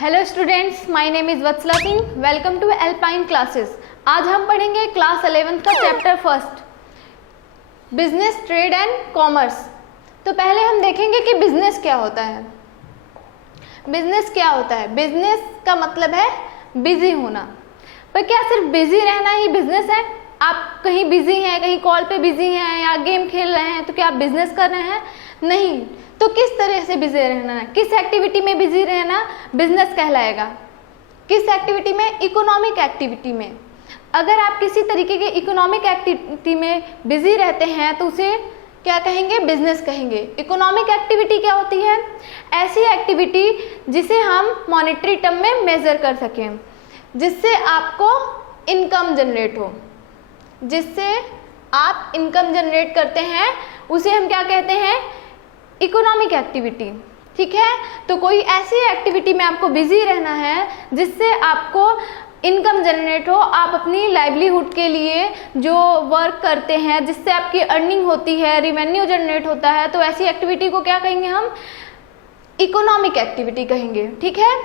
Hello students, my name is Vatsala Singh. Welcome to Alpine classes. आज हम पढ़ेंगे क्लास 11th का chapter first, business, trade and commerce. तो पहले हम देखेंगे कि बिजनेस क्या होता है। बिजनेस क्या होता है? बिजनेस का मतलब है बिजी होना। पर क्या सिर्फ बिजी रहना ही बिजनेस है? आप कहीं बिजी हैं, कहीं कॉल पे बिजी हैं या गेम खेल रहे हैं, तो क्या आप बिजनेस कर रहे हैं? नहीं। तो किस तरह से बिजी रहना है, किस एक्टिविटी में बिजी रहना बिजनेस कहलाएगा? किस एक्टिविटी में? इकोनॉमिक एक्टिविटी में। अगर आप किसी तरीके के इकोनॉमिक एक्टिविटी में बिजी रहते हैं तो उसे क्या कहेंगे? बिजनेस कहेंगे। इकोनॉमिक एक्टिविटी क्या होती है? ऐसी एक्टिविटी जिसे हम मॉनेटरी टर्म में मेजर कर सकें, जिससे आपको इनकम जनरेट हो, जिससे आप इनकम जनरेट करते हैं, उसे हम क्या कहते हैं? Economic activity. ठीक है, तो कोई ऐसी एक्टिविटी में आपको बिजी रहना है जिससे आपको इनकम जनरेट हो, आप अपनी लाइवलीहुड के लिए जो वर्क करते हैं, जिससे आपकी अर्निंग होती है, रेवेन्यू जनरेट होता है, तो ऐसी एक्टिविटी को क्या कहेंगे? हम इकोनॉमिक एक्टिविटी कहेंगे। ठीक है,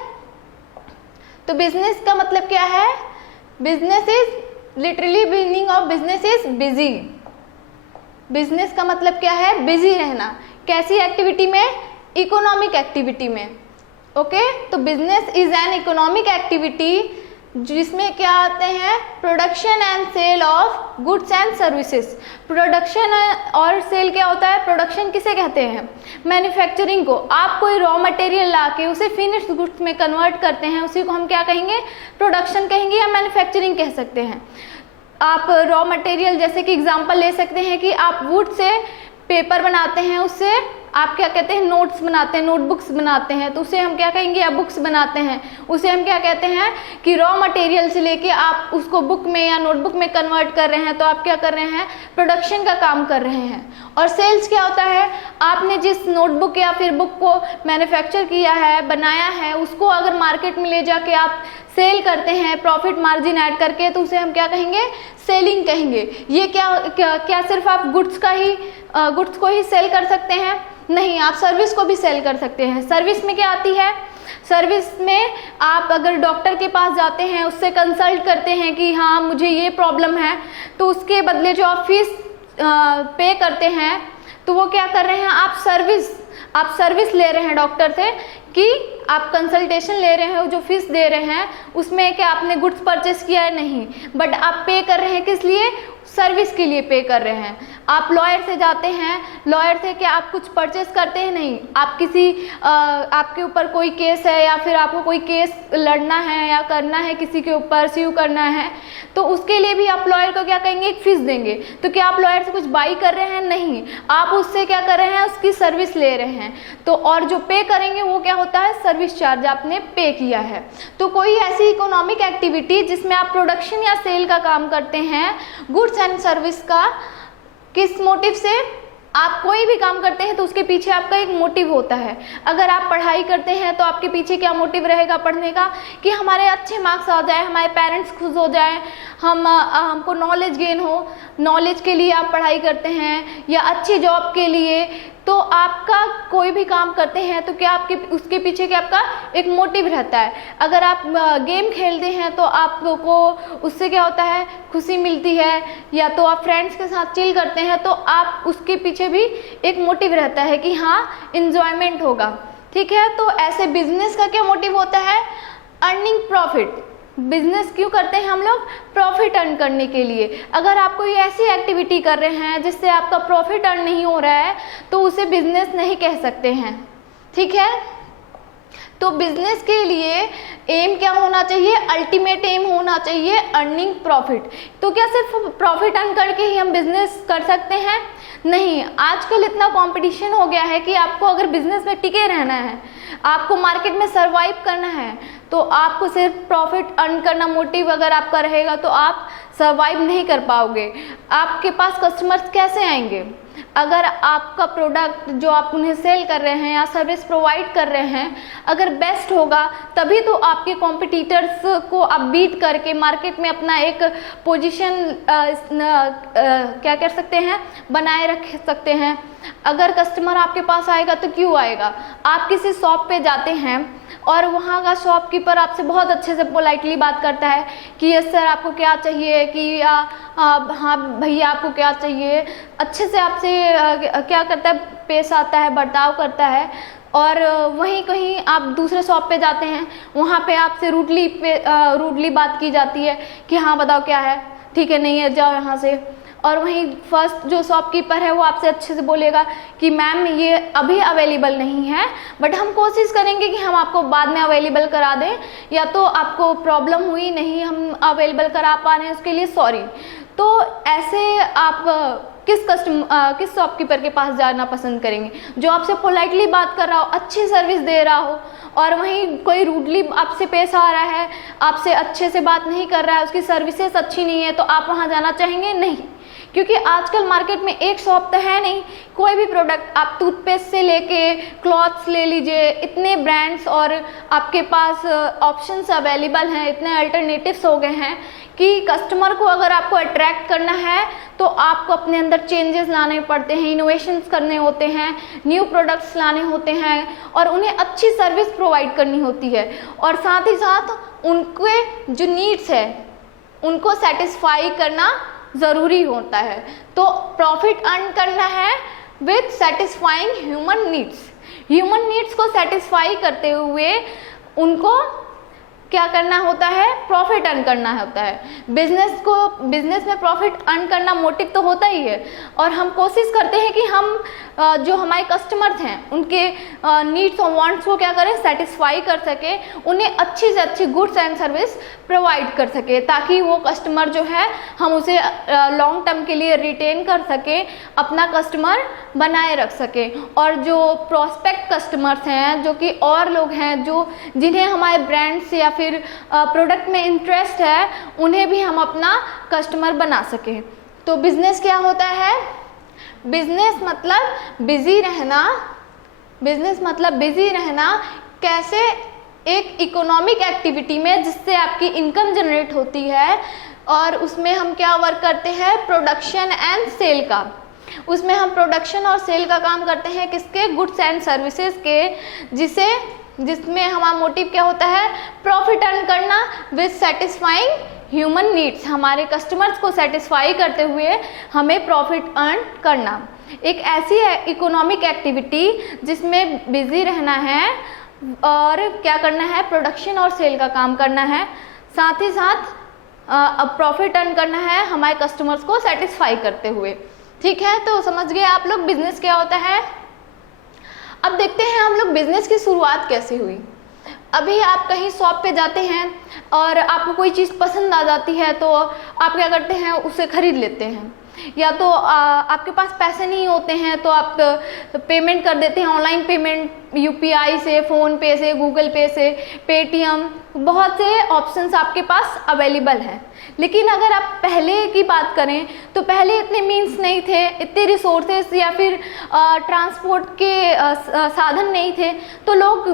तो बिजनेस का मतलब क्या है? Business is literally meaning of business is busy. Business का मतलब क्या है? बिजी रहना। कैसी एक्टिविटी में? इकोनॉमिक एक्टिविटी में। ओके, तो business is an economic activity जिसमें क्या आते हैं? Production and sale of goods and services. Production और सेल क्या होता है? प्रोडक्शन किसे कहते हैं? मैन्युफैक्चरिंग को। आप कोई रॉ मटेरियल ला के उसे फिनिश्ड गुड्स में कन्वर्ट करते हैं, उसी को हम क्या कहेंगे? प्रोडक्शन कहेंगे या मैन्युफैक्चरिंग कह सकते हैं। आप रॉ मटेरियल जैसे कि एग्जांपल ले सकते हैं कि आप वुड से पेपर बनाते हैं, उससे आप क्या कहते हैं? नोट्स बनाते हैं, नोटबुक्स बनाते हैं, तो उसे हम क्या कहेंगे? या बुक्स बनाते हैं, उसे हम क्या कहते हैं? कि रॉ मटेरियल से लेके आप उसको बुक में या नोटबुक में कन्वर्ट कर रहे हैं, तो आप क्या कर रहे हैं? प्रोडक्शन का काम कर रहे हैं। और सेल्स क्या होता है? आपने जिस नोटबुक या फिर बुक को मैन्युफैक्चर किया है, बनाया है, उसको अगर मार्केट में ले जाके आप सेल करते हैं प्रॉफिट मार्जिन ऐड करके, तो उसे हम क्या कहेंगे? सेलिंग कहेंगे। ये क्या सिर्फ आप गुड्स को ही सेल कर सकते हैं? नहीं, आप सर्विस को भी सेल कर सकते हैं। सर्विस में क्या आती है? सर्विस में आप अगर डॉक्टर के पास जाते हैं, उससे कंसल्ट करते हैं कि हाँ मुझे ये प्रॉब्लम है, तो उसके बदले जो आप फीस पे करते हैं, तो वो क्या कर रहे हैं? आप सर्विस ले रहे हैं डॉक्टर से, कि आप कंसल्टेशन ले रहे हो, जो फीस दे रहे हैं उसमें क्या आपने गुड्स परचेस किया है? नहीं, बट आप पे कर रहे हैं किस लिए? सर्विस के लिए पे कर रहे हैं। आप लॉयर से जाते हैं, लॉयर से क्या आप कुछ परचेस करते हैं? नहीं, आप आपके ऊपर कोई केस है या फिर आपको कोई केस लड़ना है या करना है, किसी के ऊपर स्यू करना है, तो उसके लिए भी आप लॉयर को क्या कहेंगे? एक फीस देंगे। तो क्या आप लॉयर से कुछ बाई कर रहे हैं? नहीं, आप उससे क्या कर रहे हैं? उसकी सर्विस ले रहे हैं। तो और जो पे करेंगे वो क्या होता है? सर्विस चार्ज आपने पे किया है। तो कोई ऐसी इकोनॉमिक एक्टिविटी जिसमें आप प्रोडक्शन या सेल का काम करते हैं, गुड्स एंड सर्विस का, किस मोटिव से? आप कोई भी काम करते हैं तो उसके पीछे आपका एक मोटिव होता है। अगर आप पढ़ाई करते हैं तो आपके पीछे क्या मोटिव रहेगा पढ़ने का? कि हमारे अच्छे मार्क्स आ जाए, हमारे पेरेंट्स खुश हो जाएं, हमको नॉलेज गेन हो, नॉलेज के लिए आप पढ़ाई करते हैं, या अच्छी जॉब के लिए। तो आपका कोई भी काम करते हैं तो क्या आपके उसके पीछे क्या आपका एक मोटिव रहता है। अगर आप गेम खेलते हैं तो आपको उससे क्या होता है? खुशी मिलती है, या तो आप फ्रेंड्स के साथ चिल करते हैं तो आप उसके पीछे भी एक मोटिव रहता है कि हाँ इंजॉयमेंट होगा। ठीक है, तो ऐसे बिजनेस का क्या मोटिव होता है? Earning profit. बिजनेस क्यों करते हैं हम लोग? प्रॉफिट अर्न करने के लिए। अगर आप कोई ऐसी एक्टिविटी कर रहे हैं जिससे आपका प्रॉफिट अर्न नहीं हो रहा है, तो उसे बिजनेस नहीं कह सकते हैं। ठीक है, तो बिजनेस के लिए एम क्या होना चाहिए? अल्टीमेट एम होना चाहिए अर्निंग प्रॉफिट। तो क्या सिर्फ प्रॉफिट अर्न करके ही हम बिजनेस कर सकते हैं? नहीं, आजकल इतना कंपटीशन हो गया है कि आपको अगर बिजनेस में टिके रहना है, आपको मार्केट में सरवाइव करना है, तो आपको सिर्फ प्रॉफिट अर्न करना मोटिव अगर आपका रहेगा तो आप सरवाइव नहीं कर पाओगे। आपके पास कस्टमर्स कैसे आएंगे? अगर आपका प्रोडक्ट जो आप उन्हें सेल कर रहे हैं या सर्विस प्रोवाइड कर रहे हैं अगर बेस्ट होगा, तभी तो आपके कॉम्पिटिटर्स को आप बीट करके मार्केट में अपना एक पोजीशन क्या कर सकते हैं, बनाए रख सकते हैं। अगर कस्टमर आपके पास आएगा तो क्यों आएगा? आप किसी शॉप पे जाते हैं और वहाँ का शॉपकीपर आपसे बहुत अच्छे से पोलाइटली बात करता है कि यस सर आपको क्या चाहिए, कि हाँ भैया आपको क्या चाहिए, अच्छे से आपसे क्या करता है, पेश आता है, बर्ताव करता है। और वहीं कहीं आप दूसरे शॉप पे जाते हैं, वहाँ पे आपसे रूडली बात की जाती है कि हाँ बताओ क्या है, ठीक है नहीं है जाओ यहाँ से। और वहीं फर्स्ट जो शॉपकीपर है वो आपसे अच्छे से बोलेगा कि मैम ये अभी अवेलेबल नहीं है, बट हम कोशिश करेंगे कि हम आपको बाद में अवेलेबल करा दें, या तो आपको प्रॉब्लम हुई नहीं हम अवेलेबल करा पा रहे हैं उसके लिए सॉरी। तो ऐसे आप किस शॉपकीपर के पास जाना पसंद करेंगे? जो आपसे पोलाइटली बात कर रहा हो, अच्छी सर्विस दे रहा हो, और वहीं कोई रूडली आपसे पेश आ रहा है, आपसे अच्छे से बात नहीं कर रहा है, उसकी सर्विसेज अच्छी नहीं है, तो आप वहाँ जाना चाहेंगे? नहीं, क्योंकि आजकल मार्केट में एक शॉप तो है नहीं, कोई भी प्रोडक्ट आप टूथपेस्ट से लेके क्लॉथ्स ले लीजिए, इतने ब्रांड्स और आपके पास ऑप्शंस अवेलेबल हैं, इतने अल्टरनेटिव्स हो गए हैं कि कस्टमर को अगर आपको अट्रैक्ट करना है तो आपको अपने अंदर चेंजेस लाने पड़ते हैं, इनोवेशंस करने होते हैं, न्यू प्रोडक्ट्स लाने होते हैं और उन्हें अच्छी सर्विस प्रोवाइड करनी होती है। और साथ ही साथ उनके जो नीड्स है उनको सेटिस्फाई करना ज़रूरी होता है। तो प्रॉफिट अर्न करना है with satisfying human needs. Human needs को सेटिस्फाई करते हुए उनको क्या करना होता है, प्रॉफिट अर्न करना होता है। बिजनेस में प्रॉफिट अर्न करना मोटिव तो होता ही है, और हम कोशिश करते हैं कि हम जो हमारे कस्टमर्स हैं उनके नीड्स और वांट्स को क्या करें, सेटिस्फाई कर सके, उन्हें अच्छी से अच्छी गुड्स एंड सर्विस प्रोवाइड कर सके, ताकि वो कस्टमर जो है हम उसे लॉन्ग टर्म के लिए रिटेन कर सके, अपना कस्टमर बनाए रख सके। और जो प्रोस्पेक्ट कस्टमर्स हैं, जो कि और लोग हैं जो जिन्हें हमारे ब्रांड से या फिर प्रोडक्ट में इंटरेस्ट है, उन्हें भी हम अपना कस्टमर बना सकें। तो बिजनेस क्या होता है? बिजनेस मतलब बिजी रहना। बिजनेस मतलब बिजी रहना कैसे? एक इकोनॉमिक एक्टिविटी में जिससे आपकी इनकम जनरेट होती है, और उसमें हम क्या वर्क करते हैं, प्रोडक्शन एंड सेल का। उसमें हम प्रोडक्शन और सेल का काम करते हैं, किसके? गुड्स एंड सर्विसेज के, जिसमें हमारा मोटिव क्या होता है, प्रॉफिट अर्न करना विद सेटिस्फाइंग ह्यूमन नीड्स। हमारे कस्टमर्स को सेटिस्फाई करते हुए हमें प्रॉफिट अर्न करना। एक ऐसी इकोनॉमिक एक्टिविटी जिसमें बिजी रहना है और क्या करना है, प्रोडक्शन और सेल का काम करना है, साथ ही साथ प्रॉफिट अर्न करना है हमारे कस्टमर्स को सेटिस्फाई करते हुए। ठीक है, तो समझ गए आप लोग बिजनेस क्या होता है। अब देखते हैं हम लोग बिजनेस की शुरुआत कैसे हुई। अभी आप कहीं शॉप पे जाते हैं और आपको कोई चीज़ पसंद आ जाती है, तो आप क्या करते हैं, उसे खरीद लेते हैं। या तो आपके पास पैसे नहीं होते हैं तो आप पेमेंट कर देते हैं, ऑनलाइन पेमेंट, यूपीआई से, फ़ोन पे से, गूगल पे से, पेटीएम, बहुत से ऑप्शंस आपके पास अवेलेबल हैं। लेकिन अगर आप पहले की बात करें तो पहले इतने मीन्स नहीं थे, इतने रिसोर्सेस या फिर ट्रांसपोर्ट के साधन नहीं थे, तो लोग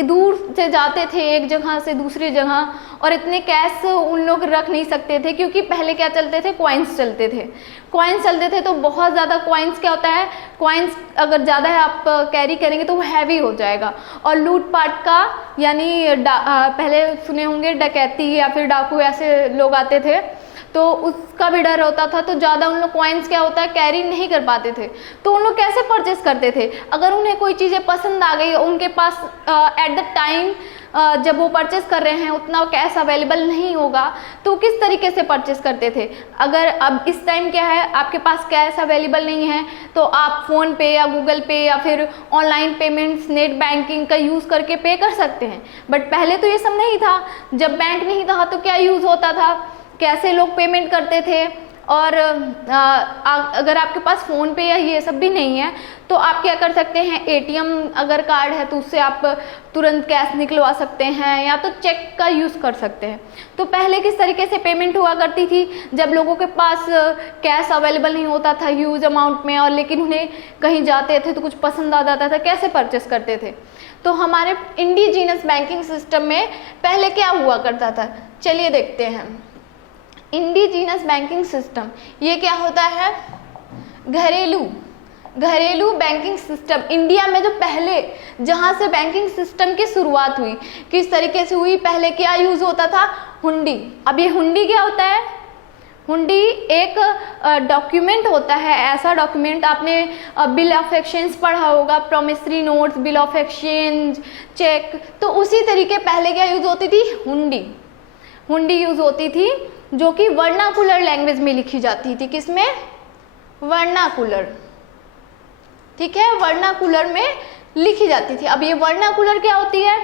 दूर से जाते थे एक जगह से दूसरी जगह, और इतने कैश उन लोग रख नहीं सकते थे, क्योंकि पहले क्या चलते थे, कॉइन्स चलते थे। कॉइन्स चलते थे तो बहुत ज़्यादा कॉइन्स क्या होता है, कॉइन्स अगर ज़्यादा है आप कैरी करेंगे तो वो हैवी हो जाएगा, और लूटपाट का यानी पहले सुने होंगे डकैती या फिर डाकू ऐसे लोग आते थे, तो उसका भी डर होता था, तो ज़्यादा उन लोग कॉइन्स क्या होता है कैरी नहीं कर पाते थे। तो उन लोग कैसे परचेस करते थे, अगर उन्हें कोई चीज़ें पसंद आ गई, उनके पास एट द टाइम जब वो परचेस कर रहे हैं उतना कैश अवेलेबल नहीं होगा, तो किस तरीके से परचेस करते थे। अगर अब इस टाइम क्या है, आपके पास कैश अवेलेबल नहीं है, तो आप फ़ोन पे या गूगल पे या फिर ऑनलाइन पेमेंट्स, नेट बैंकिंग का यूज़ करके पे कर सकते हैं। बट पहले तो ये सब नहीं था, जब बैंक नहीं था तो क्या यूज़ होता था, कैसे लोग पेमेंट करते थे, और अगर आपके पास फ़ोन पे या ये सब भी नहीं है तो आप क्या कर सकते हैं, एटीएम अगर कार्ड है तो उससे आप तुरंत कैश निकलवा सकते हैं या तो चेक का यूज़ कर सकते हैं। तो पहले किस तरीके से पेमेंट हुआ करती थी, जब लोगों के पास कैश अवेलेबल नहीं होता था ह्यूज अमाउंट में, और लेकिन उन्हें कहीं जाते थे तो कुछ पसंद आ जाता था, कैसे परचेस करते थे। तो हमारे इंडिजीनस बैंकिंग सिस्टम में पहले क्या हुआ करता था, चलिए देखते हैं। इंडिजीनस बैंकिंग सिस्टम ये क्या होता है, घरेलू बैंकिंग सिस्टम। इंडिया में जो पहले जहाँ से बैंकिंग सिस्टम की शुरुआत हुई, किस तरीके से हुई, पहले क्या यूज होता था, हुंडी। अब ये हुंडी क्या होता है, हुंडी एक डॉक्यूमेंट होता है, ऐसा डॉक्यूमेंट आपने बिल ऑफ एक्सचेंज पढ़ा होगा, promissory notes, bill of exchange, cheque. तो उसी तरीके पहले क्या यूज होती थी, हुंडी यूज होती थी, जो कि वर्नाकुलर लैंग्वेज में लिखी जाती थी। किसमें, वर्नाकुलर, ठीक है, वर्नाकुलर में लिखी जाती थी। अब ये वर्नाकुलर क्या होती है,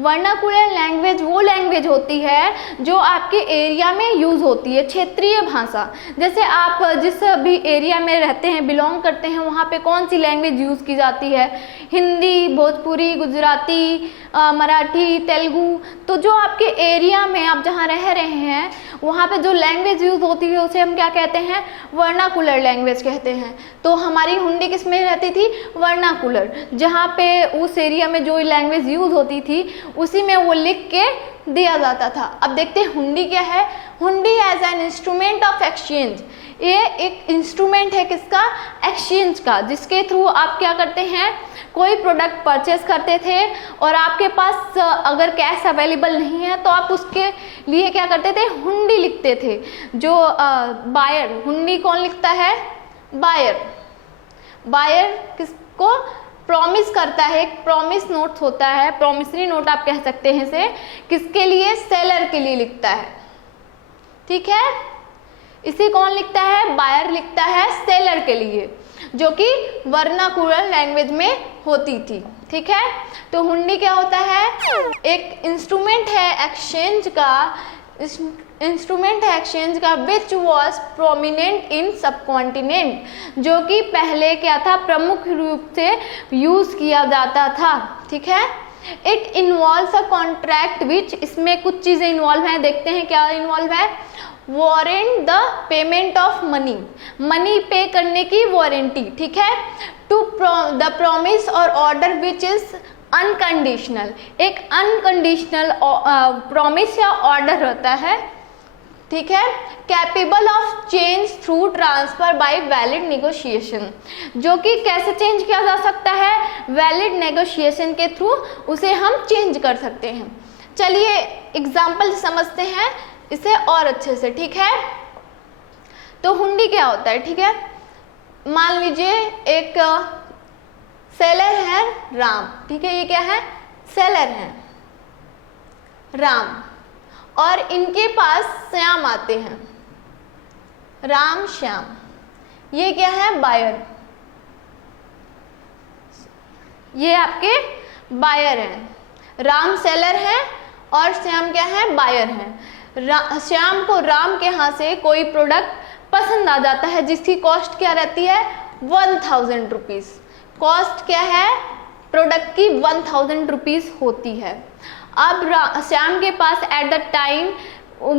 वर्नाकुलर लैंग्वेज वो लैंग्वेज होती है जो आपके एरिया में यूज़ होती है, क्षेत्रीय भाषा। जैसे आप जिस भी एरिया में रहते हैं, बिलोंग करते हैं, वहाँ पे कौन सी लैंग्वेज यूज़ की जाती है, हिंदी, भोजपुरी, गुजराती, मराठी, तेलुगु। तो जो आपके एरिया में आप जहाँ रह रहे हैं वहाँ पे जो लैंग्वेज यूज़ होती है उसे हम क्या कहते हैं, वर्नाकुलर लैंग्वेज कहते हैं। तो हमारी हुंडी किस में रहती थी, वर्नाकुलर, जहाँ पे उस एरिया में जो लैंग्वेज यूज़ होती थी उसी में वो लिख के दिया जाता था। अब देखते हैं हुंडी क्या है। Hundi as an instrument of exchange, ये एक इंस्ट्रूमेंट है किसका, एक्सचेंज का, जिसके थ्रू आप क्या करते हैं, कोई प्रोडक्ट परचेस करते थे और आपके पास अगर कैश अवेलेबल नहीं है तो आप उसके लिए क्या करते थे, हुंडी लिखते थे। जो बायर, हुंडी कौन लिखता है, बायर किसको प्रॉमिस करता है, एक प्रॉमिस नोट होता है, प्रॉमिसरी नोट आप कह सकते हैं इसे, किसके लिए, सेलर के लिए लिखता है, ठीक है। इसे कौन लिखता है, बायर लिखता है सेलर के लिए, जो कि वर्नाकुलर लैंग्वेज में होती थी, ठीक है। तो हुंडी क्या होता है, एक इंस्ट्रूमेंट है एक्सचेंज का, which was prominent in subcontinent, जो कि पहले क्या था, प्रमुख रूप से यूज किया जाता था, ठीक है। इट इन्वॉल्व्स अ कॉन्ट्रैक्ट विच, इसमें कुछ चीजें इन्वॉल्व हैं, देखते हैं क्या इन्वॉल्व है। Warrant the payment of money पे करने की वारंटी, ठीक है। टू द प्रॉमिस और ऑर्डर विच इज अनकंडीशनल, एक अनकंडीशनल प्रॉमिस या ऑर्डर होता है, ठीक है। Capable of change through transfer by valid negotiation, जो कि कैसे चेंज किया जा सकता है, वैलिड नेगोशिएशन के थ्रू उसे हम चेंज कर सकते हैं। चलिए एग्जाम्पल समझते हैं इसे और अच्छे से, ठीक है। तो हुंडी क्या होता है, ठीक है। मान लीजिए एक सेलर है राम, ठीक है, ये क्या है, सेलर है राम, और इनके पास श्याम आते हैं, राम श्याम, ये क्या है, बायर, ये आपके बायर हैं। राम सेलर है और श्याम क्या है, बायर है। श्याम को राम के यहाँ से कोई प्रोडक्ट पसंद आ जाता है जिसकी कॉस्ट क्या रहती है, 1000 रुपीज़। कॉस्ट क्या है प्रोडक्ट की, 1000 रुपीज़ होती है। अब श्याम के पास at the time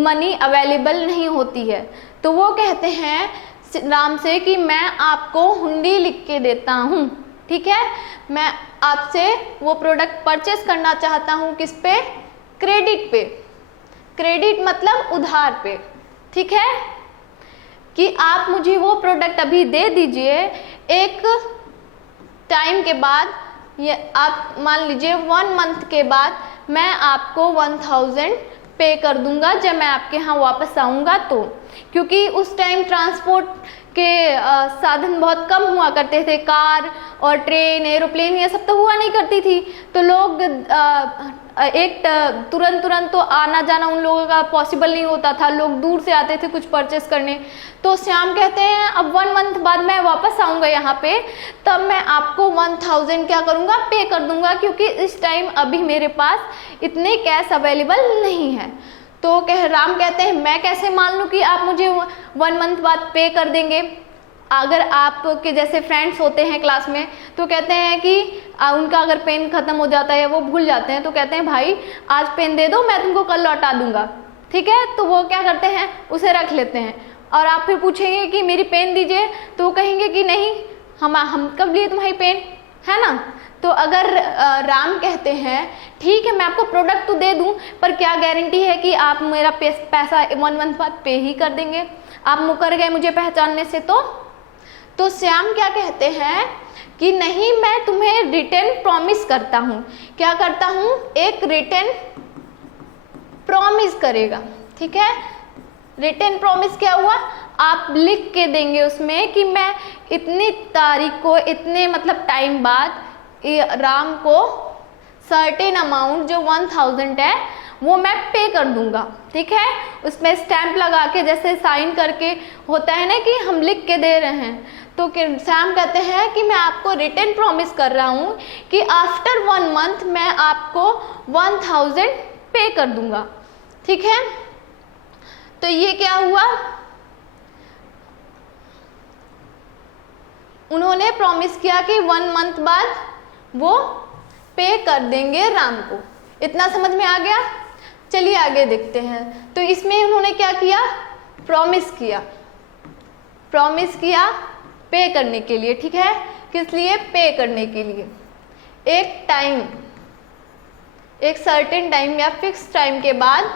money available नहीं होती है, तो वो कहते हैं राम से कि मैं आपको हुंडी लिख के देता हूँ, ठीक है, मैं आपसे वो प्रोडक्ट परचेस करना चाहता हूँ, किस पे, क्रेडिट पे। क्रेडिट मतलब उधार पे, ठीक है, कि आप मुझे वो प्रोडक्ट अभी दे दीजिए, एक टाइम के बाद, ये आप मान लीजिए 1 मंथ के बाद मैं आपको 1000 पे कर दूंगा जब मैं आपके यहाँ वापस आऊँगा। तो क्योंकि उस टाइम ट्रांसपोर्ट के साधन बहुत कम हुआ करते थे, कार और ट्रेन, एरोप्लेन ये सब तो हुआ नहीं करती थी, तो लोग तुरंत तो आना जाना उन लोगों का पॉसिबल नहीं होता था, लोग दूर से आते थे कुछ परचेस करने। तो श्याम कहते हैं अब 1 मंथ बाद मैं वापस आऊँगा यहाँ पे, तब मैं आपको 1000 क्या करूँगा, पे कर दूँगा, क्योंकि इस टाइम अभी मेरे पास इतने कैश अवेलेबल नहीं है। तो राम कहते हैं मैं कैसे मान लूँ कि आप मुझे 1 मंथ बाद पे कर देंगे। अगर आपके जैसे फ्रेंड्स होते हैं क्लास में तो कहते हैं कि उनका अगर पेन ख़त्म हो जाता है या वो भूल जाते हैं तो कहते हैं भाई आज पेन दे दो, मैं तुमको कल लौटा दूंगा, ठीक है। तो वो क्या करते हैं, उसे रख लेते हैं। और आप फिर पूछेंगे कि मेरी पेन दीजिए, तो वो कहेंगे कि नहीं, हम कब लिए तुम्हारी पेन, है ना। तो अगर राम कहते हैं ठीक है मैं आपको प्रोडक्ट तो दे दूं, पर क्या गारंटी है कि आप मेरा पैसा 1 मंथ बाद पे ही कर देंगे, आप मुकर गए मुझे पहचानने से। तो श्याम क्या कहते हैं कि नहीं, मैं तुम्हें रिटर्न प्रॉमिस करता हूँ। क्या करता हूँ, एक रिटर्न प्रॉमिस करेगा, ठीक है। रिटर्न प्रॉमिस क्या हुआ, आप लिख के देंगे उसमें कि मैं इतनी तारीख को इतने मतलब टाइम बाद राम को सर्टेन अमाउंट जो 1000 है वो मैं पे कर दूंगा, ठीक है। उसमें स्टैंप लगा के जैसे साइन करके होता है ना कि हम लिख के दे रहे हैं। तो श्याम कहते हैं कि मैं आपको रिटर्न प्रॉमिस कर रहा हूँ कि आफ्टर 1 मंथ मैं आपको 1000 पे कर दूंगा, ठीक है। तो ये क्या हुआ, उन्होंने प्रॉमिस किया कि 1 मंथ बाद वो पे कर देंगे राम को। इतना समझ में आ गया। चलिए आगे देखते हैं। तो इसमें उन्होंने क्या किया, प्रॉमिस किया पे करने के लिए, ठीक है। किस लिए, पे करने के लिए। एक सर्टेन टाइम या फिक्स टाइम के बाद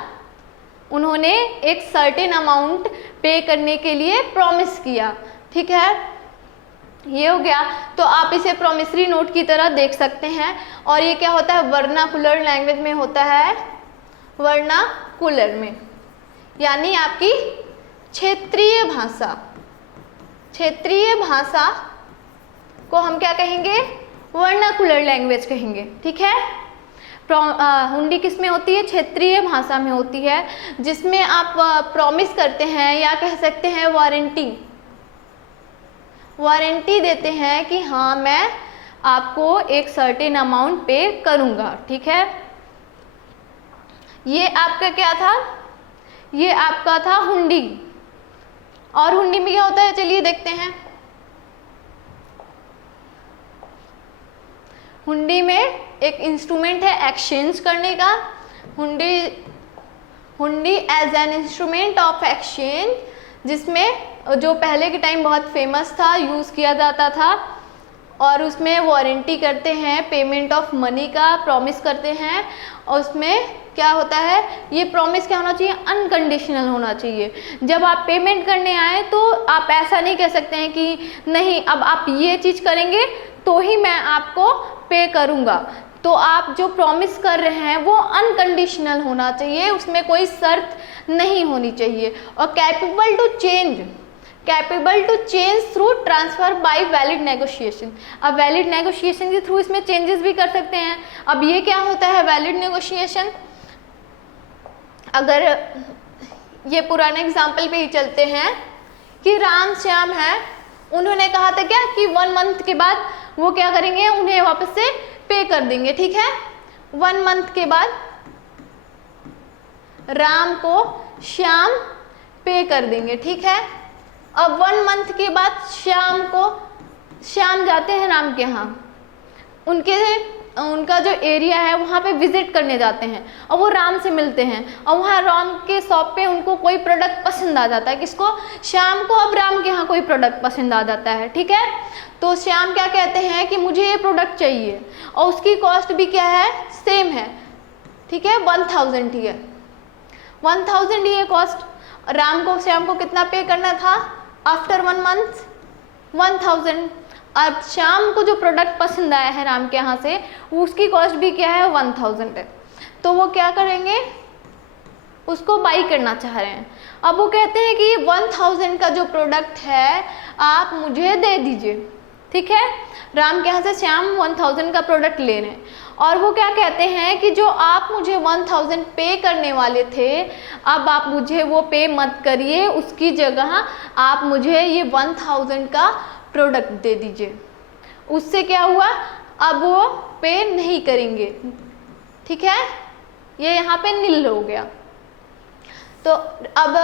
उन्होंने एक सर्टेन अमाउंट पे करने के लिए प्रॉमिस किया, ठीक है। ये हो गया। तो आप इसे प्रॉमिसरी नोट की तरह देख सकते हैं। और ये क्या होता है, वर्नाकुलर लैंग्वेज में होता है, वर्नाकुलर में यानी आपकी क्षेत्रीय भाषा को हम क्या कहेंगे, वर्नाकुलर लैंग्वेज कहेंगे, ठीक है। हुंडी किस में होती है, क्षेत्रीय भाषा में होती है, जिसमें आप प्रॉमिस करते हैं या कह सकते हैं वारंटी देते हैं कि हाँ मैं आपको एक सर्टेन अमाउंट पे करूँगा, ठीक है। ये आपका क्या था, ये आपका था हुंडी। और हुंडी में क्या होता है, चलिए देखते हैं। हुंडी में एक इंस्ट्रूमेंट है एक्सचेंज करने का। Hundi as an instrument of exchange, जिसमें जो पहले के टाइम बहुत फेमस था, यूज़ किया जाता था। और उसमें वारंटी करते हैं, पेमेंट ऑफ मनी का प्रॉमिस करते हैं। और उसमें क्या होता है, ये प्रॉमिस क्या होना चाहिए, अनकंडीशनल होना चाहिए। जब आप पेमेंट करने आए तो आप ऐसा नहीं कह सकते हैं कि नहीं अब आप ये चीज़ करेंगे तो ही मैं आपको पे करूँगा। तो आप जो प्रॉमिस कर रहे हैं वो अनकंडीशनल होना चाहिए, उसमें कोई शर्त नहीं होनी चाहिए। और capable to change through transfer by valid negotiation. अब वैलिड नेगोशिएशन के थ्रू इसमें चेंजेस भी कर सकते हैं। अब ये क्या होता है वैलिड नेगोशिएशन, अगर ये पुराने एग्जाम्पल पे ही चलते हैं कि राम श्याम है, उन्होंने कहा था क्या कि 1 मंथ के बाद वो क्या करेंगे, उन्हें वापस से पे कर देंगे, ठीक है। 1 मंथ के बाद राम को श्याम पे कर देंगे, ठीक है। अब 1 मंथ के बाद श्याम जाते हैं राम के यहाँ, उनका जो एरिया है वहाँ पे विजिट करने जाते हैं और वो राम से मिलते हैं। और वहाँ राम के शॉप पे उनको कोई प्रोडक्ट पसंद आ जाता है, किसको, श्याम को। अब राम के यहाँ कोई प्रोडक्ट पसंद आ जाता है, ठीक है। तो श्याम क्या कहते हैं कि मुझे ये प्रोडक्ट चाहिए और उसकी कॉस्ट भी क्या है, सेम है, ठीक है, 1000 ही है, 1000 ही है कॉस्ट। राम को श्याम को कितना पे करना था, आफ्टर 1 मंथ 1000। अब श्याम को जो प्रोडक्ट पसंद आया है राम के यहाँ से, उसकी कॉस्ट भी क्या है, 1000 है। तो वो क्या करेंगे, उसको बाई करना चाह रहे हैं। अब वो कहते हैं कि 1000 का जो प्रोडक्ट है आप मुझे दे दीजिए, ठीक है। राम के यहाँ से श्याम 1000 का प्रोडक्ट ले रहे हैं और वो क्या कहते हैं कि जो आप मुझे 1000 पे करने वाले थे, अब आप मुझे वो पे मत करिए, उसकी जगह आप मुझे ये 1000 का प्रोडक्ट दे दीजिए। उससे क्या हुआ, अब वो पे नहीं करेंगे, ठीक है, ये यहाँ पे निल हो गया। तो अब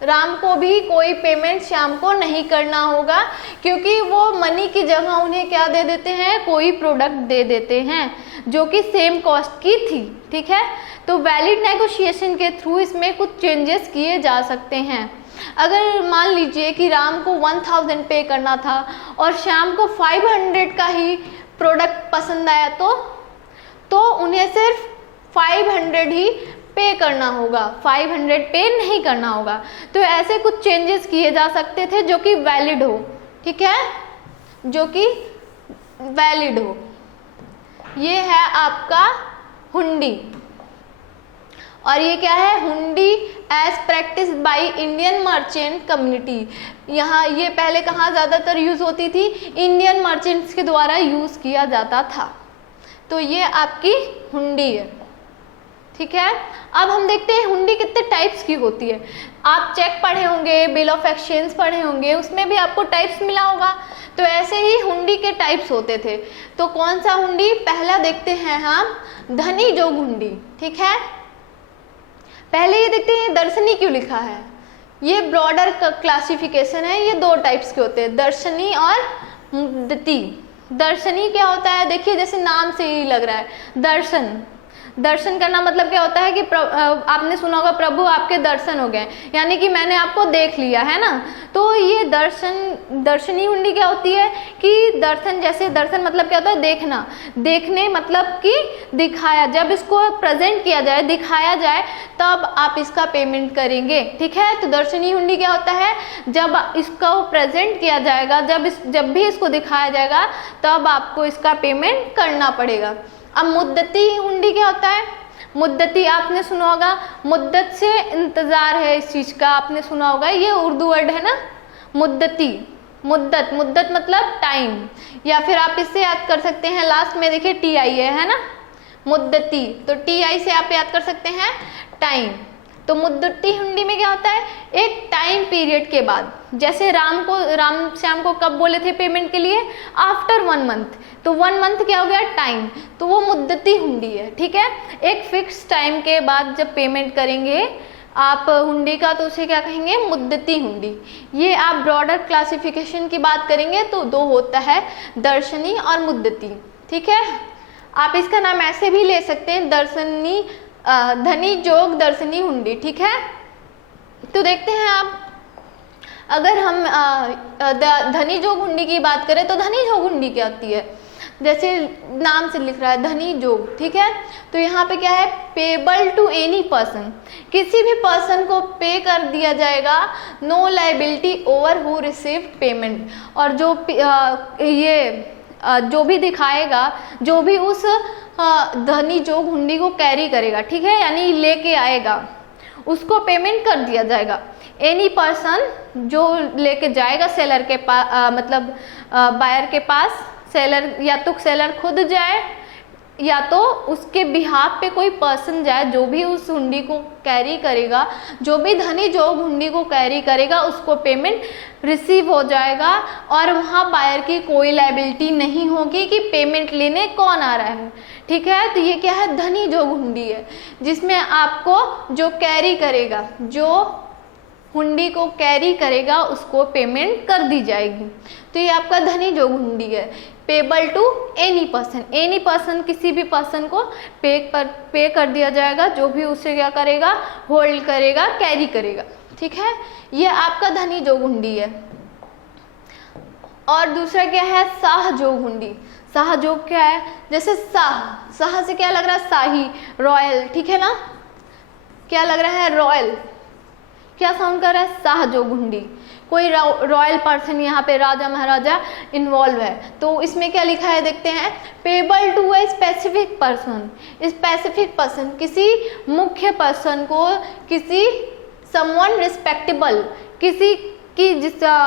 राम को भी कोई पेमेंट श्याम को नहीं करना होगा, क्योंकि वो मनी की जगह उन्हें क्या दे देते हैं, कोई प्रोडक्ट दे देते हैं जो कि सेम कॉस्ट की थी। ठीक है, तो वैलिड नेगोशिएशन के थ्रू इसमें कुछ चेंजेस किए जा सकते हैं। अगर मान लीजिए कि राम को 1000 पे करना था और श्याम को 500 का ही प्रोडक्ट पसंद आया, तो उन्हें सिर्फ 500 ही पे करना होगा, 500 पे नहीं करना होगा। तो ऐसे कुछ चेंजेस किए जा सकते थे जो कि वैलिड हो। ठीक है, जो कि वैलिड हो। ये है आपका हुंडी। और ये क्या है, hundi as practice by Indian merchant community. यहाँ ये पहले कहाँ ज़्यादातर यूज़ होती थी, इंडियन मर्चेंट्स के द्वारा यूज़ किया जाता था। तो ये आपकी हुंडी है। ठीक है, अब हम देखते हैं हुंडी कितने टाइप्स की होती है। आप चेक पढ़े होंगे, बिल ऑफ एक्सचेंज पढ़े होंगे, उसमें भी आपको टाइप्स मिला होगा। तो ऐसे ही हुंडी के टाइप्स होते थे। तो कौन सा हुंडी, पहला देखते हैं हम धनी जोग हुंडी। ठीक है, पहले ये देखते हैं दर्शनी क्यों लिखा है। ये ब्रॉडर क्लासिफिकेशन है, ये दो टाइप्स के होते हैं, दर्शनी और मुद्दती। दर्शनी क्या होता है, देखिए जैसे नाम से ही लग रहा है, दर्शन। दर्शन करना मतलब क्या होता है कि आपने सुना होगा प्रभु आपके दर्शन हो गए, यानी कि मैंने आपको देख लिया है ना। तो ये दर्शनी हुंडी क्या होती है कि दर्शन, जैसे दर्शन मतलब क्या होता है, देखना। देखने मतलब कि दिखाया, जब इसको प्रेजेंट किया जाए, दिखाया जाए, तब आप इसका पेमेंट करेंगे। ठीक है, तो दर्शनी हुंडी क्या होता है, जब इसको प्रेजेंट किया जाएगा, जब भी इसको दिखाया जाएगा, तब आपको इसका पेमेंट करना पड़ेगा। अब मुद्दती हुंडी क्या होता है, मुद्दती आपने सुना होगा, मुद्दत से इंतज़ार है इस चीज़ का, आपने सुना होगा, ये उर्दू वर्ड है ना, मुद्दती। मुद्दत मतलब टाइम, या फिर आप इससे याद कर सकते हैं, लास्ट में देखिए TI है ना, मुद्दती। तो TI से आप याद कर सकते हैं टाइम। तो मुद्दती हुंडी में क्या होता है, एक टाइम पीरियड के बाद, जैसे राम श्याम को कब बोले थे पेमेंट के लिए, आफ्टर 1 मंथ। तो 1 मंथ क्या हो गया, टाइम, तो वो मुद्दती हुंडी है। ठीक है, एक फिक्स टाइम के बाद जब पेमेंट करेंगे आप हुंडी का, तो उसे क्या कहेंगे, मुद्दती हुंडी। ये आप ब्रॉडर क्लासिफिकेशन की बात करेंगे तो दो होता है, दर्शनी और मुद्दती। ठीक है, आप इसका नाम ऐसे भी ले सकते हैं, धनी जोग दर्शनी हुंडी। ठीक है, तो देखते हैं आप, अगर हम धनी जोग हुंडी की बात करें तो धनी जोग हुंडी क्या होती है, जैसे नाम से लिख रहा है धनी जोग। ठीक है, तो यहाँ पे क्या है, पेबल टू एनी पर्सन, किसी भी पर्सन को पे कर दिया जाएगा, no liability over who receive payment. और जो भी दिखाएगा, जो भी उस धनी जोग हुंडी को कैरी करेगा, ठीक है, यानी लेके आएगा, उसको पेमेंट कर दिया जाएगा। एनी पर्सन जो लेके जाएगा सेलर के पास, मतलब बायर के पास, सेलर या तो सेलर खुद जाए या तो उसके बिहाफ पे कोई पर्सन जाए, जो भी उस हुंडी को कैरी करेगा, जो भी धनी जोग हुंडी को कैरी करेगा, उसको पेमेंट रिसीव हो जाएगा और वहाँ बायर की कोई लायबिलिटी नहीं होगी कि पेमेंट लेने कौन आ रहा है। ठीक है, तो ये क्या है, धनी जोग हुंडी है, जिसमें आपको जो कैरी करेगा, जो हुंडी को कैरी करेगा, उसको पेमेंट कर दी जाएगी। तो ये आपका धनी जोग हुंडी है, payable to any person. Any person, किसी भी पर्सन को पे कर दिया जाएगा, जो भी उसे क्या करेगा, होल्ड करेगा, कैरी करेगा। ठीक है, ये आपका धनी जोग हुंडी है। और दूसरा क्या है, शाह जोग हुंडी। शाह जोग क्या है, जैसे शाह से क्या लग रहा है, शाही, रॉयल। ठीक है ना, क्या लग रहा है, रॉयल। क्या साउंड कर रहा है, शाह जोग हुंडी। कोई रॉयल पर्सन, यहाँ पे राजा महाराजा इन्वॉल्व है, तो इसमें क्या लिखा है देखते हैं, payable to a specific person. Specific person, किसी मुख्य पर्सन को, किसी समवन रिस्पेक्टेबल, किसी की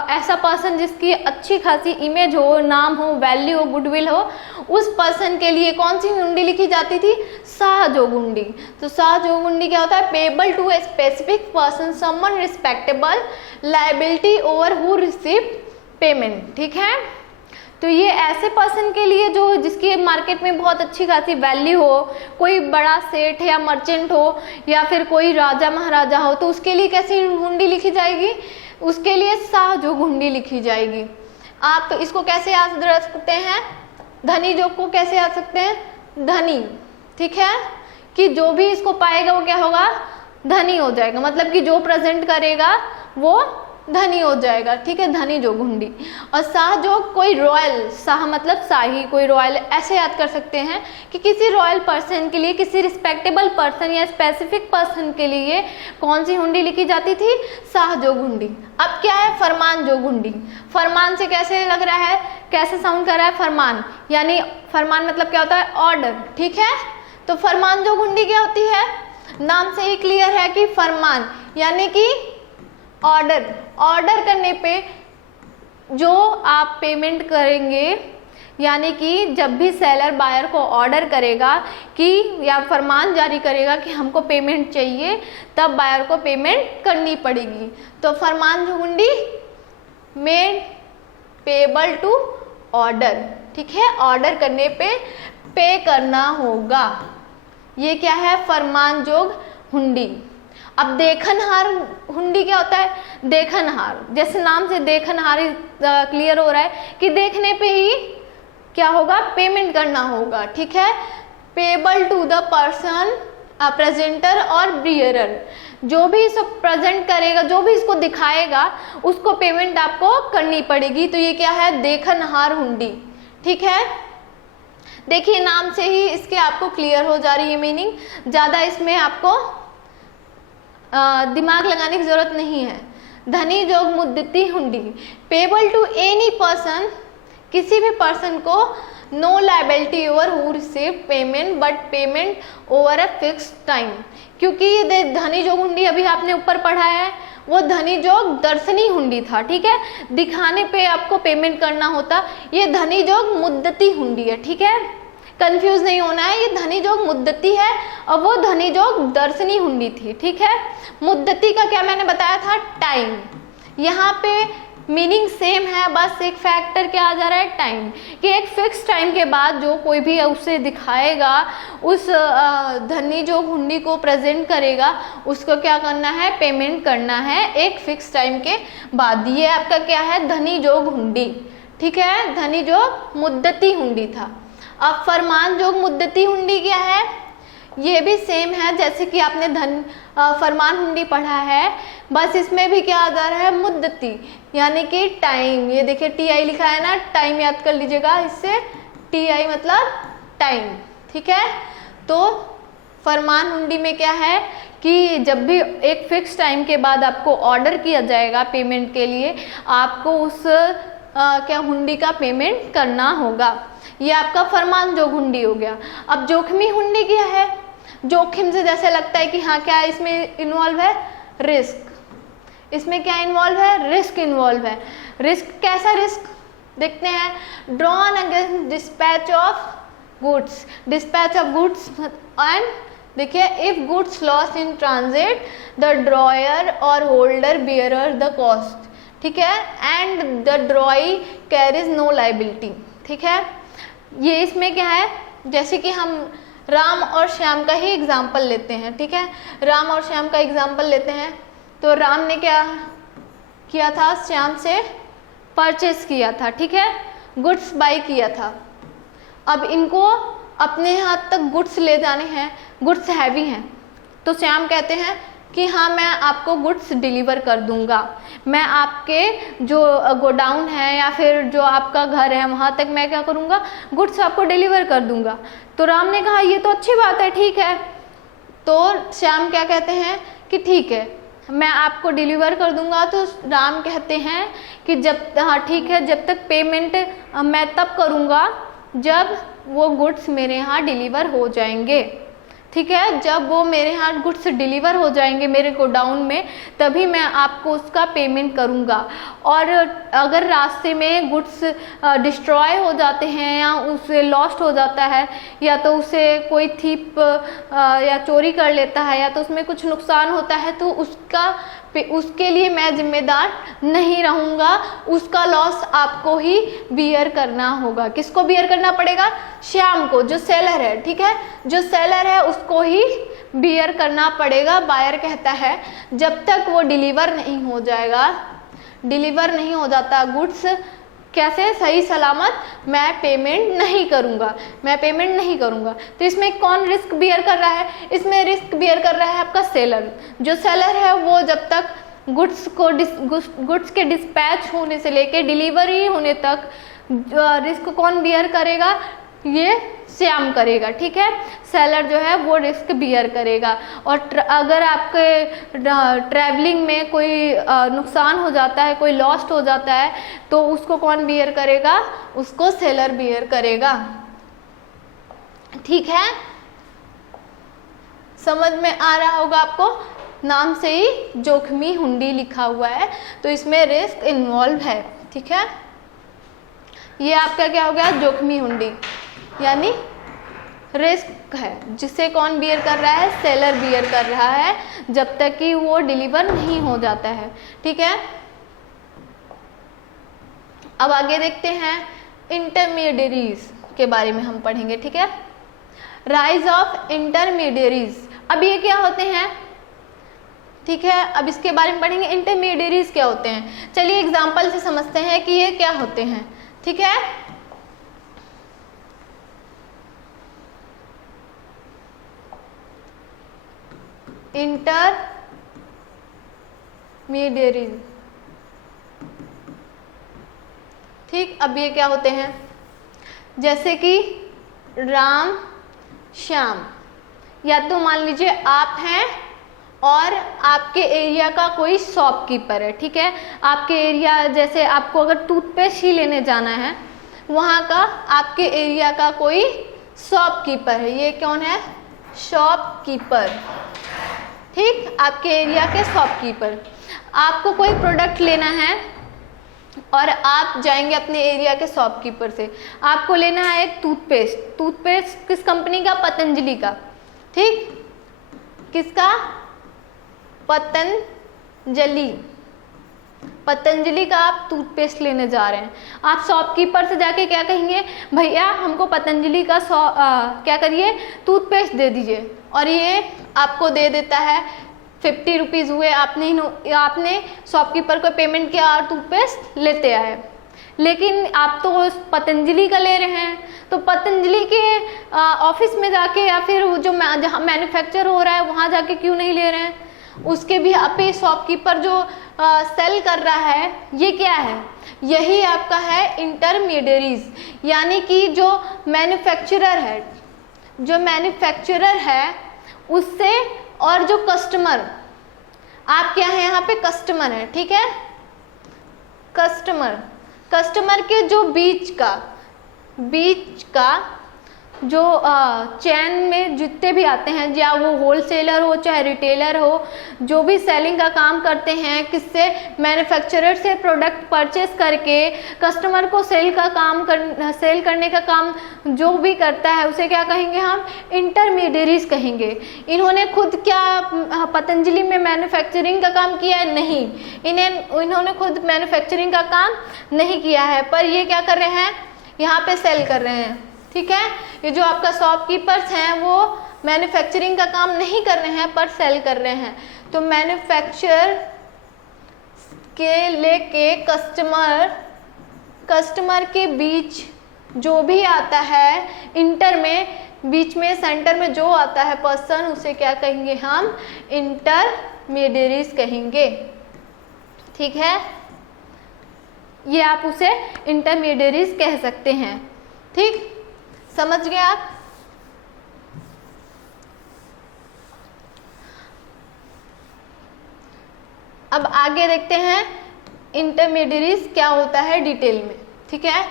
ऐसा पर्सन जिसकी अच्छी खासी इमेज हो, नाम हो, वैल्यू हो, गुडविल हो, उस पर्सन के लिए कौन सी हुंडी लिखी जाती थी, शाह जोग हुंडी। तो शाह जोग हुंडी क्या होता है, payable to a specific person someone respectable, liability over who receive payment. ठीक है, तो ये ऐसे पर्सन के लिए जो जिसकी मार्केट में बहुत अच्छी खासी वैल्यू हो, कोई बड़ा सेठ या मर्चेंट हो या फिर कोई राजा महाराजा हो, तो उसके लिए कैसी हुंडी लिखी जाएगी? उसके लिए शाहजोग हुंडी लिखी जाएगी। आप इसको कैसे याद रख सकते हैं? धनी जोग को कैसे याद सकते हैं? धनी, ठीक है, कि जो भी इसको पाएगा वो क्या होगा? धनी हो जाएगा, मतलब कि जो प्रेजेंट करेगा वो धनी हो जाएगा, ठीक है, धनी जोग हुंडी। और शाहजोग कोई रॉयल, शाह मतलब शाही, कोई रॉयल, ऐसे याद कर सकते हैं कि किसी रॉयल पर्सन के लिए, किसी रिस्पेक्टेबल पर्सन या स्पेसिफिक पर्सन के लिए कौन सी हुंडी लिखी जाती थी? शाहजोग हुंडी। अब क्या है? फरमान जोग हुंडी। फरमान से कैसे लग रहा है, कैसे साउंड कर रहा है? फरमान, यानी फरमान मतलब क्या होता है? ऑर्डर, ठीक है। तो फरमान जोग हुंडी क्या होती है? नाम से ही क्लियर है कि फरमान यानी कि ऑर्डर, ऑर्डर करने पे जो आप पेमेंट करेंगे, यानी कि जब भी सेलर बायर को ऑर्डर करेगा कि या फरमान जारी करेगा कि हमको पेमेंट चाहिए, तब बायर को पेमेंट करनी पड़ेगी। तो फरमान जो हुंडी मेड पेबल टू ऑर्डर, ठीक है, ऑर्डर करने पे करना होगा। ये क्या है? फरमान जोग हुंडी। अब देखनहार हुंडी क्या होता है? देखनहार, जैसे नाम से देखनहार क्लियर हो रहा है कि देखने पे ही क्या होगा? पेमेंट करना होगा, ठीक है। Payable to the person presenter और बियरर, जो भी इसको प्रेजेंट करेगा, जो भी इसको दिखाएगा, उसको पेमेंट आपको करनी पड़ेगी। तो ये क्या है? देखनहार हुंडी, ठीक है। देखिए नाम से ही इसके आपको क्लियर हो जा रही है मीनिंग, ज़्यादा इसमें आपको दिमाग लगाने की जरूरत नहीं है। धनी जोग मुद्दती हुंडी, पेबल टू एनी पर्सन, किसी भी पर्सन को, no liability over who receive payment but payment over a fix time. क्योंकि ये धनी जोग हुंडी अभी आपने ऊपर पढ़ा है, वो धनी जोग दर्शनी हुंडी था, ठीक है, दिखाने पे आपको पेमेंट करना होता। ये धनी जोग मुद्दती हुंडी है, ठीक है, कंफ्यूज नहीं होना है। ये धनी जोग मुद्दती है और वो धनी जोग दर्शनी हुंडी थी, ठीक है। मुद्दती का क्या मैंने बताया था? टाइम। यहाँ पे मीनिंग सेम है, बस एक फैक्टर क्या आ जा रहा है? टाइम, कि एक फिक्स टाइम के बाद जो कोई भी उसे दिखाएगा, उस धनी जोग हुंडी को प्रेजेंट करेगा, उसको क्या करना है? पेमेंट करना है एक फिक्स टाइम के बाद। ये आपका क्या है? धनी जोग हुंडी, ठीक है, धनी जोग मुद्दती हुंडी था। अब फरमान जोग मुद्दती हुंडी क्या है? ये भी सेम है जैसे कि आपने फरमान हुंडी पढ़ा है, बस इसमें भी क्या आ जा रहा है? मुद्दती, यानी कि टाइम। ये देखिए TI लिखा है ना, टाइम याद कर लीजिएगा इससे, TI मतलब टाइम, ठीक है। तो फरमान हुंडी में क्या है कि जब भी एक फिक्स टाइम के बाद आपको ऑर्डर किया जाएगा पेमेंट के लिए, आपको उस क्या हुंडी का पेमेंट करना होगा। ये आपका फरमान जोग हुंडी हो गया। अब जोखिमी हुंडी क्या है? जोखिम से जैसे लगता है कि हाँ, क्या इसमें इन्वॉल्व है? रिस्क। इसमें क्या इन्वॉल्व है? रिस्क इन्वॉल्व है। रिस्क कैसा रिस्क? देखते हैं। Drawn against dispatch of goods, dispatch of goods, and देखिए if goods lost in transit the drawer or holder bearer the cost, ठीक है, and the drawee carries no liability, ठीक है। ये इसमें क्या है? जैसे कि हम राम और श्याम का ही एग्जाम्पल लेते हैं, ठीक है, राम और श्याम का एग्जाम्पल लेते हैं। तो राम ने क्या किया था? श्याम से परचेस किया था, ठीक है, गुड्स बाई किया था। अब इनको अपने हाथ तक गुड्स ले जाने हैं, गुड्स हैवी हैं, तो श्याम कहते हैं कि हाँ मैं आपको गुड्स डिलीवर कर दूंगा, मैं आपके जो गोडाउन है या फिर जो आपका घर है वहाँ तक मैं क्या करूँगा? गुड्स आपको डिलीवर कर दूंगा। तो राम ने कहा ये तो अच्छी बात है, ठीक है। तो श्याम क्या कहते हैं कि ठीक है मैं आपको डिलीवर कर दूंगा। तो राम कहते हैं कि जब, हाँ ठीक है, जब तक पेमेंट मैं तब करूँगा जब वो गुड्स मेरे यहाँ डिलीवर हो जाएंगे, ठीक है, जब वो मेरे यहाँ गुड्स डिलीवर हो जाएंगे मेरे गोडाउन में, तभी मैं आपको उसका पेमेंट करूँगा। और अगर रास्ते में गुड्स डिस्ट्रॉय हो जाते हैं या उसे लॉस्ट हो जाता है, या तो उसे कोई थीप या चोरी कर लेता है, या तो उसमें कुछ नुकसान होता है, तो उसका उसके लिए मैं जिम्मेदार नहीं रहूँगा, उसका लॉस आपको ही बियर करना होगा। किसको बियर करना पड़ेगा? श्याम को, जो सेलर है, ठीक है, जो सेलर है उसको ही बियर करना पड़ेगा। बायर कहता है जब तक वो डिलीवर नहीं हो जाएगा, डिलीवर नहीं हो जाता गुड्स कैसे सही सलामत, मैं पेमेंट नहीं करूँगा, मैं पेमेंट नहीं करूँगा। तो इसमें कौन रिस्क बियर कर रहा है? इसमें रिस्क बियर कर रहा है आपका सेलर। जो सेलर है वो जब तक गुड्स के डिस्पैच होने से लेके डिलीवरी होने तक रिस्क कौन बियर करेगा? ये श्याम करेगा, ठीक है। सेलर जो है वो रिस्क बियर करेगा। और अगर आपके ट्रैवलिंग में कोई नुकसान हो जाता है, कोई लॉस्ट हो जाता है, तो उसको कौन बियर करेगा? उसको सेलर बियर करेगा, ठीक है। समझ में आ रहा होगा आपको, नाम से ही जोखिमी हुंडी लिखा हुआ है, तो इसमें रिस्क इन्वॉल्व है, ठीक है। ये आपका क्या हो गया? जोखिमी हुंडी, यानी रिस्क है जिसे कौन बियर कर रहा है? सेलर बियर कर रहा है, जब तक कि वो डिलीवर नहीं हो जाता है, ठीक है। अब आगे देखते हैं इंटरमीडियरीज के बारे में हम पढ़ेंगे, ठीक है। राइज ऑफ इंटरमीडियरीज, अब ये क्या होते हैं? ठीक है, अब इसके बारे में पढ़ेंगे इंटरमीडियरीज क्या होते हैं। चलिए एग्जाम्पल से समझते हैं कि ये क्या होते हैं, ठीक है। इंटरमीडियरीज, ठीक। अब ये क्या होते हैं? जैसे कि राम श्याम, या तो मान लीजिए आप हैं और आपके एरिया का कोई शॉपकीपर है, ठीक है। आपके एरिया, जैसे आपको अगर टूथपेस्ट ही लेने जाना है, वहाँ का आपके एरिया का कोई शॉपकीपर है। ये कौन है? शॉपकीपर, ठीक, आपके एरिया के शॉपकीपर। आपको कोई प्रोडक्ट लेना है और आप जाएंगे अपने एरिया के शॉपकीपर से, आपको लेना है एक टूथपेस्ट। टूथपेस्ट किस कंपनी का? पतंजलि का, ठीक। किसका? पतंजलि, पतंजलि का आप टूथपेस्ट लेने जा रहे हैं। आप शॉपकीपर से जाके क्या कहेंगे? भैया हमको पतंजलि का क्या करिए, टूथपेस्ट दे दीजिए। और ये आपको दे देता है, 50 रुपीज़ हुए, आपने शॉपकीपर को पेमेंट किया और टूथपेस्ट लेते आए। लेकिन आप तो पतंजलि का ले रहे हैं, तो पतंजलि के ऑफिस में जाके या फिर जो जहाँ मैन्युफैक्चर हो रहा है वहाँ जाके क्यों नहीं ले रहे हैं? उसके भी आप पे शॉपकीपर जो सेल कर रहा है, ये क्या है? यही आपका है इंटरमीडियरीज, यानी कि जो मैन्युफैक्चरर है, जो मैन्युफैक्चरर है उससे और जो कस्टमर, आप क्या है यहाँ पे? कस्टमर है, ठीक है। कस्टमर के जो बीच का जो चैन में जितने भी आते हैं, या वो होलसेलर हो चाहे रिटेलर हो, जो भी सेलिंग का काम करते हैं, किससे? मैन्युफैक्चरर से प्रोडक्ट परचेस करके कस्टमर को सेल करने का काम जो भी करता है, उसे क्या कहेंगे हम? इंटरमीडियरीज कहेंगे। इन्होंने खुद क्या पतंजलि में मैन्युफैक्चरिंग का काम किया है? नहीं, इन्होंने खुद मैन्युफैक्चरिंग का काम नहीं किया है, पर ये क्या कर रहे हैं? यहाँ पे सेल कर रहे हैं, ठीक है। ये जो आपका शॉपकीपर्स हैं वो मैन्युफैक्चरिंग का काम नहीं कर रहे हैं पर सेल कर रहे हैं। तो मैन्युफैक्चर के लेके कस्टमर के बीच जो भी आता है, बीच में सेंटर में जो आता है पर्सन, उसे क्या कहेंगे हम? इंटरमीडियरीज कहेंगे, ठीक है। ये आप उसे इंटरमीडियरीज कह सकते हैं, ठीक, समझ गए आप। अब आगे देखते हैं इंटरमीडियरीज क्या होता है डिटेल में, ठीक है।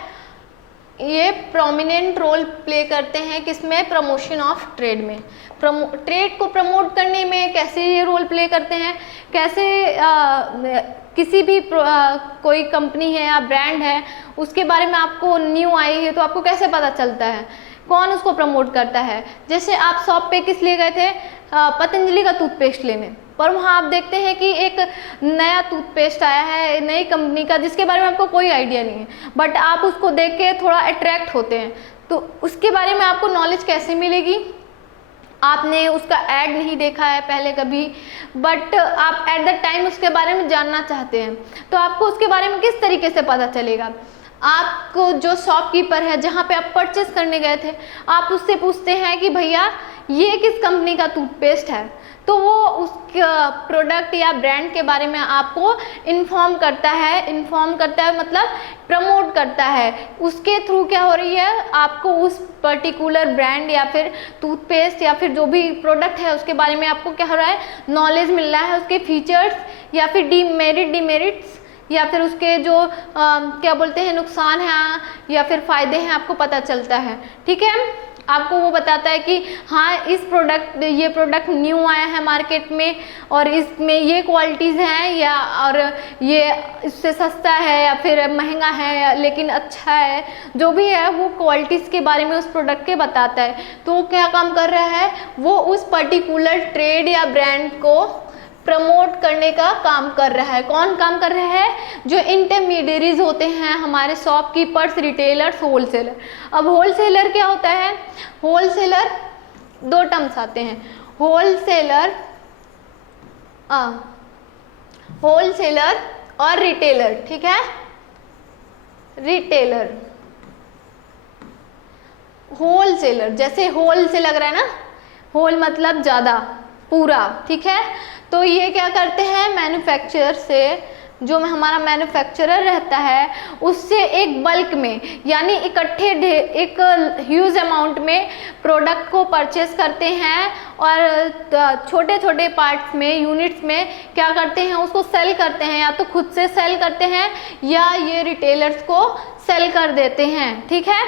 ये प्रोमिनेंट रोल प्ले करते हैं किसमें? प्रमोशन ऑफ ट्रेड में। ट्रेड को प्रमोट करने में कैसे ये रोल प्ले करते हैं? कैसे किसी भी कोई कंपनी है या ब्रांड है, उसके बारे में आपको न्यू आई है तो आपको कैसे पता चलता है? कौन उसको प्रमोट करता है? जैसे आप शॉप पे किस लिए गए थे? पतंजलि का टूथपेस्ट लेने, पर वहाँ आप देखते हैं कि एक नया टूथपेस्ट आया है नई कंपनी का जिसके बारे में आपको कोई आइडिया नहीं है, बट आप उसको देख के थोड़ा अट्रैक्ट होते हैं, तो उसके बारे में आपको नॉलेज कैसे मिलेगी? आपने उसका ऐड नहीं देखा है पहले कभी, बट आप एट द टाइम उसके बारे में जानना चाहते हैं, तो आपको उसके बारे में किस तरीके से पता चलेगा? आपको जो शॉपकीपर है जहाँ पे आप परचेस करने गए थे, आप उससे पूछते हैं कि भैया ये किस कंपनी का टूथपेस्ट है, तो वो उस प्रोडक्ट या ब्रांड के बारे में आपको इन्फॉर्म करता है मतलब प्रमोट करता है। उसके थ्रू क्या हो रही है, आपको उस पर्टिकुलर ब्रांड या फिर टूथपेस्ट या फिर जो भी प्रोडक्ट है उसके बारे में आपको क्या हो रहा है, नॉलेज मिल रहा है, उसके फीचर्स या फिर डिमेरिट्स या फिर उसके जो क्या बोलते हैं नुकसान हैं या फिर फ़ायदे हैं आपको पता चलता है। ठीक है, आपको वो बताता है कि हाँ ये प्रोडक्ट न्यू आया है मार्केट में और इसमें ये क्वालिटीज़ हैं या और ये इससे सस्ता है या फिर महंगा है लेकिन अच्छा है, जो भी है वो क्वालिटीज़ के बारे में उस प्रोडक्ट के बताता है। तो वो क्या काम कर रहा है, वो उस पर्टिकुलर ट्रेड या ब्रांड को प्रमोट करने का काम कर रहा है। कौन काम कर रहा है? जो इंटरमीडियरीज होते हैं हमारे शॉपकीपर्स, रिटेलर्स, होलसेलर। अब होलसेलर क्या होता है? होलसेलर दो टर्म्स आते हैं, होलसेलर और रिटेलर। ठीक है, रिटेलर, होलसेलर, जैसे होल से लग रहा है ना, होल मतलब ज्यादा, पूरा। ठीक है, तो ये क्या करते हैं, मैन्युफैक्चरर से, जो हमारा मैन्युफैक्चरर रहता है उससे एक बल्क में यानी इकट्ठे एक ह्यूज अमाउंट में प्रोडक्ट को परचेस करते हैं और छोटे छोटे पार्ट्स में, यूनिट्स में क्या करते हैं, उसको सेल करते हैं, या तो खुद से सेल करते हैं या ये रिटेलर्स को सेल कर देते हैं। ठीक है,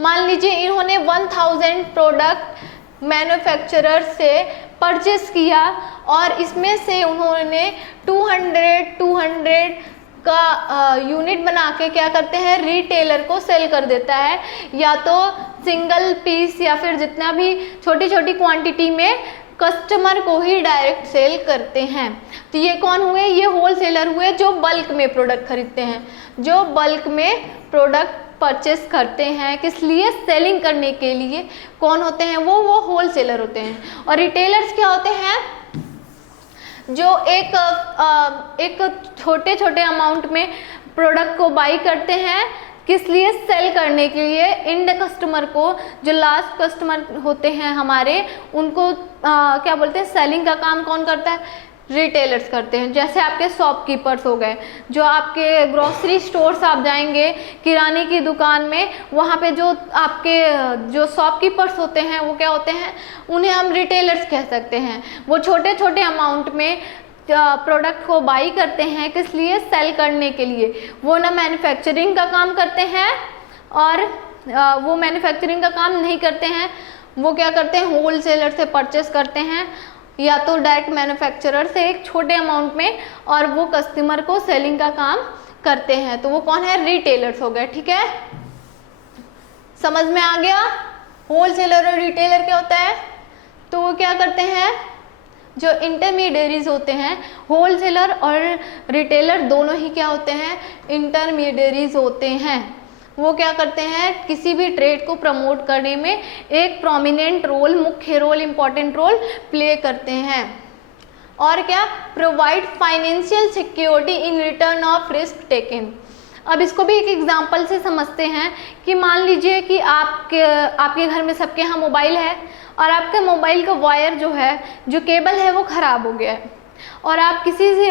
मान लीजिए इन्होंने 1000 प्रोडक्ट मैन्युफैक्चरर से परचेस किया और इसमें से उन्होंने 200 का यूनिट बना के क्या करते हैं, रिटेलर को सेल कर देता है, या तो सिंगल पीस या फिर जितना भी छोटी छोटी क्वांटिटी में कस्टमर को ही डायरेक्ट सेल करते हैं। तो ये कौन हुए, ये होलसेलर हुए जो बल्क में प्रोडक्ट खरीदते हैं, जो बल्क में प्रोडक्ट परचेस करते हैं, किस लिए, सेलिंग करने के लिए। कौन होते हैं वो होलसेलर होते हैं। और रिटेलर्स क्या होते हैं, जो एक छोटे छोटे अमाउंट में प्रोडक्ट को बाई करते हैं, किस लिए, सेल करने के लिए एंड कस्टमर को, जो लास्ट कस्टमर होते हैं हमारे, उनको क्या बोलते हैं, सेलिंग का काम कौन करता है, रिटेलर्स करते हैं। जैसे आपके शॉपकीपर्स हो गए, जो आपके ग्रोसरी स्टोर्स आप जाएंगे, किराने की दुकान में, वहाँ पे जो आपके जो शॉपकीपर्स होते हैं वो क्या होते हैं, उन्हें हम रिटेलर्स कह सकते हैं। वो छोटे छोटे अमाउंट में प्रोडक्ट को बाई करते हैं, किस लिए, सेल करने के लिए। वो ना मैन्युफैक्चरिंग का काम करते हैं और वो मैन्युफैक्चरिंग का काम नहीं करते हैं, वो क्या करते हैं, होलसेलर से परचेस करते हैं या तो डायरेक्ट मैन्युफैक्चरर से एक छोटे अमाउंट में, और वो कस्टमर को सेलिंग का काम करते हैं। तो वो कौन है, रिटेलर्स हो गए। ठीक है, समझ में आ गया, होलसेलर और रिटेलर क्या होता है। तो वो क्या करते हैं, जो इंटरमीडियरीज होते हैं, होलसेलर और रिटेलर दोनों ही क्या होते हैं, इंटरमीडियरीज होते हैं। वो क्या करते हैं, किसी भी ट्रेड को प्रमोट करने में एक प्रोमिनेंट रोल, मुख्य रोल, इंपॉर्टेंट रोल प्ले करते हैं। और क्या, provide financial security in return of risk taken. अब इसको भी एक एग्जांपल से समझते हैं कि मान लीजिए कि आपके घर में सबके यहाँ मोबाइल है और आपके मोबाइल का वायर जो है, जो केबल है वो ख़राब हो गया है, और आप किसी से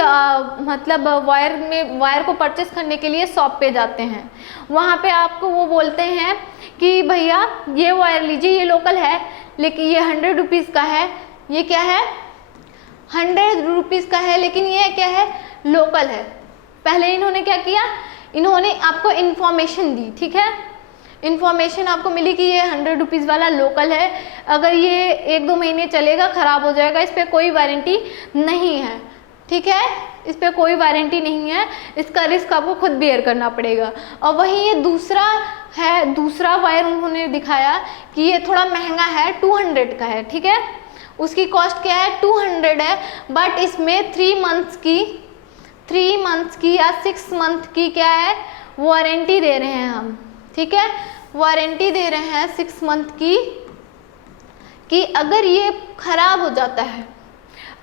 मतलब वायर को परचेस करने के लिए शॉप पे जाते हैं। वहाँ पे आपको वो बोलते हैं कि भैया ये वायर लीजिए, ये लोकल है लेकिन ये 100 रुपीज़ का है। ये क्या है, 100 रुपीज़ का है, लेकिन ये क्या है, लोकल है। पहले इन्होंने क्या किया, इन्होंने आपको इन्फॉर्मेशन दी। ठीक है, इन्फॉर्मेशन आपको मिली कि ये 100 रुपीज़ वाला लोकल है, अगर ये 1-2 महीने चलेगा ख़राब हो जाएगा, इस पर कोई वारंटी नहीं है। ठीक है, इस पर कोई वारंटी नहीं है, इसका रिस्क आपको खुद बेयर करना पड़ेगा। और वहीं ये दूसरा वायर उन्होंने दिखाया कि ये थोड़ा महंगा है, 200 का है। ठीक है, उसकी कॉस्ट क्या है 200 है, बट इसमें 3 मंथ्स की या 6 मंथ की क्या है वारंटी दे रहे हैं हम, ठीक है, वारंटी दे रहे हैं 6 मंथ की, कि अगर ये खराब हो जाता है,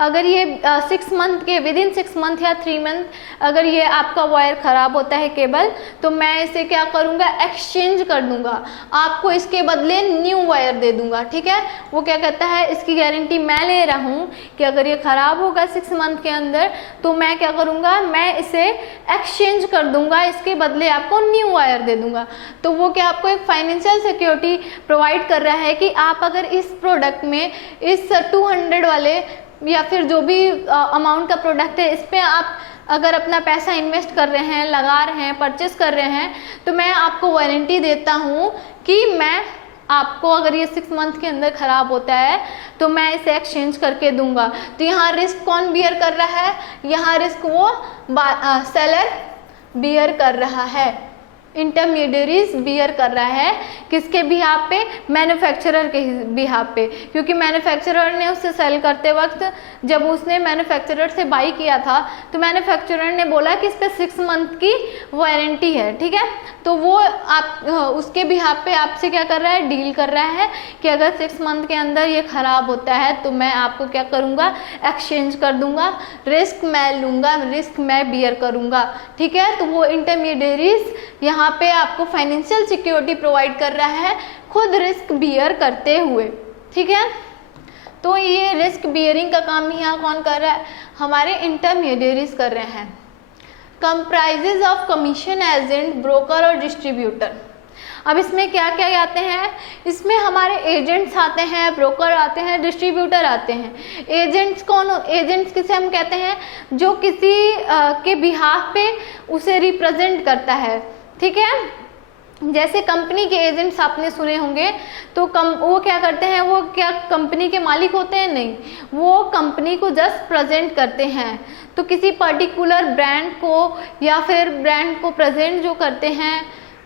अगर ये 6 मंथ के विदिन 6 मंथ या 3 मंथ अगर ये आपका वायर ख़राब होता है केबल, तो मैं इसे क्या करूँगा एक्सचेंज कर दूँगा, आपको इसके बदले न्यू वायर दे दूँगा, ठीक है। वो क्या कहता है इसकी गारंटी मैं ले रहा हूँ कि अगर ये ख़राब होगा 6 मंथ के अंदर तो मैं क्या करूँगा, मैं इसे एक्सचेंज कर दूँगा, इसके बदले आपको न्यू वायर दे दूँगा। तो वो क्या आपको एक फाइनेंशियल सिक्योरिटी प्रोवाइड कर रहा है कि आप अगर इस प्रोडक्ट में इस 200 वाले या फिर जो भी अमाउंट का प्रोडक्ट है, इस पर आप अगर अपना पैसा इन्वेस्ट कर रहे हैं, लगा रहे हैं, परचेस कर रहे हैं, तो मैं आपको वारंटी देता हूँ कि मैं आपको अगर ये 6 मंथ के अंदर ख़राब होता है तो मैं इसे एक्सचेंज करके दूंगा। तो यहाँ रिस्क कौन बियर कर रहा है, यहाँ रिस्क वो सेलर बियर कर रहा है, इंटरमीडियरीज बियर कर रहा है, किसके बिहाफ पे, मैन्युफैक्चरर के बिहाफ पे, क्योंकि मैन्युफैक्चरर ने उससे सेल करते वक्त जब उसने मैन्युफैक्चरर से बाई किया था तो मैन्युफैक्चरर ने बोला कि इस पे 6 मंथ की वारंटी है, ठीक है। तो वो आप उसके बिहाफ पे आपसे क्या कर रहा है, डील कर रहा है कि अगर 6 मंथ के अंदर ये ख़राब होता है तो मैं आपको क्या करूँगा, एक्सचेंज कर दूँगा, रिस्क मैं लूँगा, रिस्क मैं बियर करूँगा, ठीक है। तो वो इंटरमीडियरीज यहाँ पे आपको फाइनेंशियल सिक्योरिटी प्रोवाइड कर रहा है खुद रिस्क बियर करते हुए, ठीक है। तो ये रिस्क बियरिंग का काम यहाँ कौन कर रहा है, हमारे इंटरमीडियरीज कर रहे हैं। Comprises of commission agent, broker और डिस्ट्रीब्यूटर। अब इसमें क्या क्या आते हैं, इसमें हमारे एजेंट्स आते हैं, ब्रोकर आते हैं, डिस्ट्रीब्यूटर आते हैं। एजेंट्स कौन, एजेंट्स किसे हम कहते हैं, जो किसी के बिहाफ पे उसे रिप्रेजेंट करता है, ठीक है। जैसे कंपनी के एजेंट्स आपने सुने होंगे, तो वो क्या करते हैं, वो क्या कंपनी के मालिक होते हैं, नहीं, वो कंपनी को जस्ट प्रेजेंट करते हैं। तो किसी पर्टिकुलर ब्रांड को या फिर ब्रांड को प्रेजेंट जो करते हैं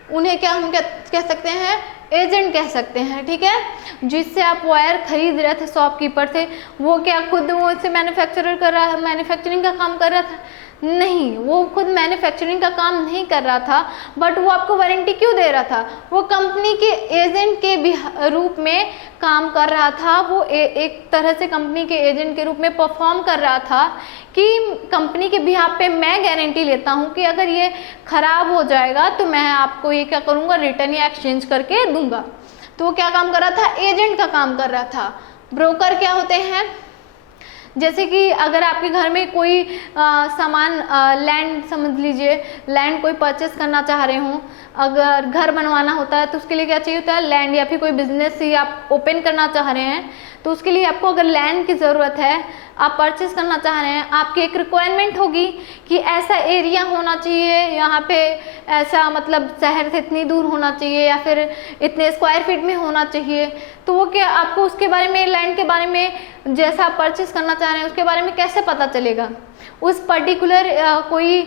उन्हें क्या हम कह सकते हैं, एजेंट कह सकते हैं, ठीक है। जिससे आप वायर खरीद रहे थे शॉपकीपर से, वो क्या खुद वो इसे मैन्युफैक्चरर कर रहा था, मैन्युफैक्चरिंग का काम कर रहा था, नहीं, वो खुद मैन्युफैक्चरिंग का काम नहीं कर रहा था, बट वो आपको वारंटी क्यों दे रहा था, वो कंपनी के एजेंट के रूप में काम कर रहा था, वो एक तरह से कंपनी के एजेंट के रूप में परफॉर्म कर रहा था कि कंपनी के बिहाफ पे मैं गारंटी लेता हूँ कि अगर ये खराब हो जाएगा तो मैं आपको ये क्या करूँगा, रिटर्न या एक्सचेंज करके दूंगा। तो वो क्या काम कर रहा था, एजेंट का काम कर रहा था। ब्रोकर क्या होते हैं, जैसे कि अगर आपके घर में कोई सामान, लैंड समझ लीजिए, लैंड कोई परचेस करना चाह रहे हो, अगर घर बनवाना होता है तो उसके लिए क्या चाहिए होता है, लैंड, या फिर कोई बिजनेस ही आप ओपन करना चाह रहे हैं तो उसके लिए आपको अगर लैंड की ज़रूरत है, आप परचेस करना चाह रहे हैं, आपकी एक रिक्वायरमेंट होगी कि ऐसा एरिया होना चाहिए, यहाँ पे ऐसा मतलब शहर से इतनी दूर होना चाहिए या फिर इतने स्क्वायर फीट में होना चाहिए। तो वो क्या आपको उसके बारे में, लैंड के बारे में जैसा आप परचेस करना चाह रहे हैं उसके बारे में कैसे पता चलेगा, उस पर्टिकुलर कोई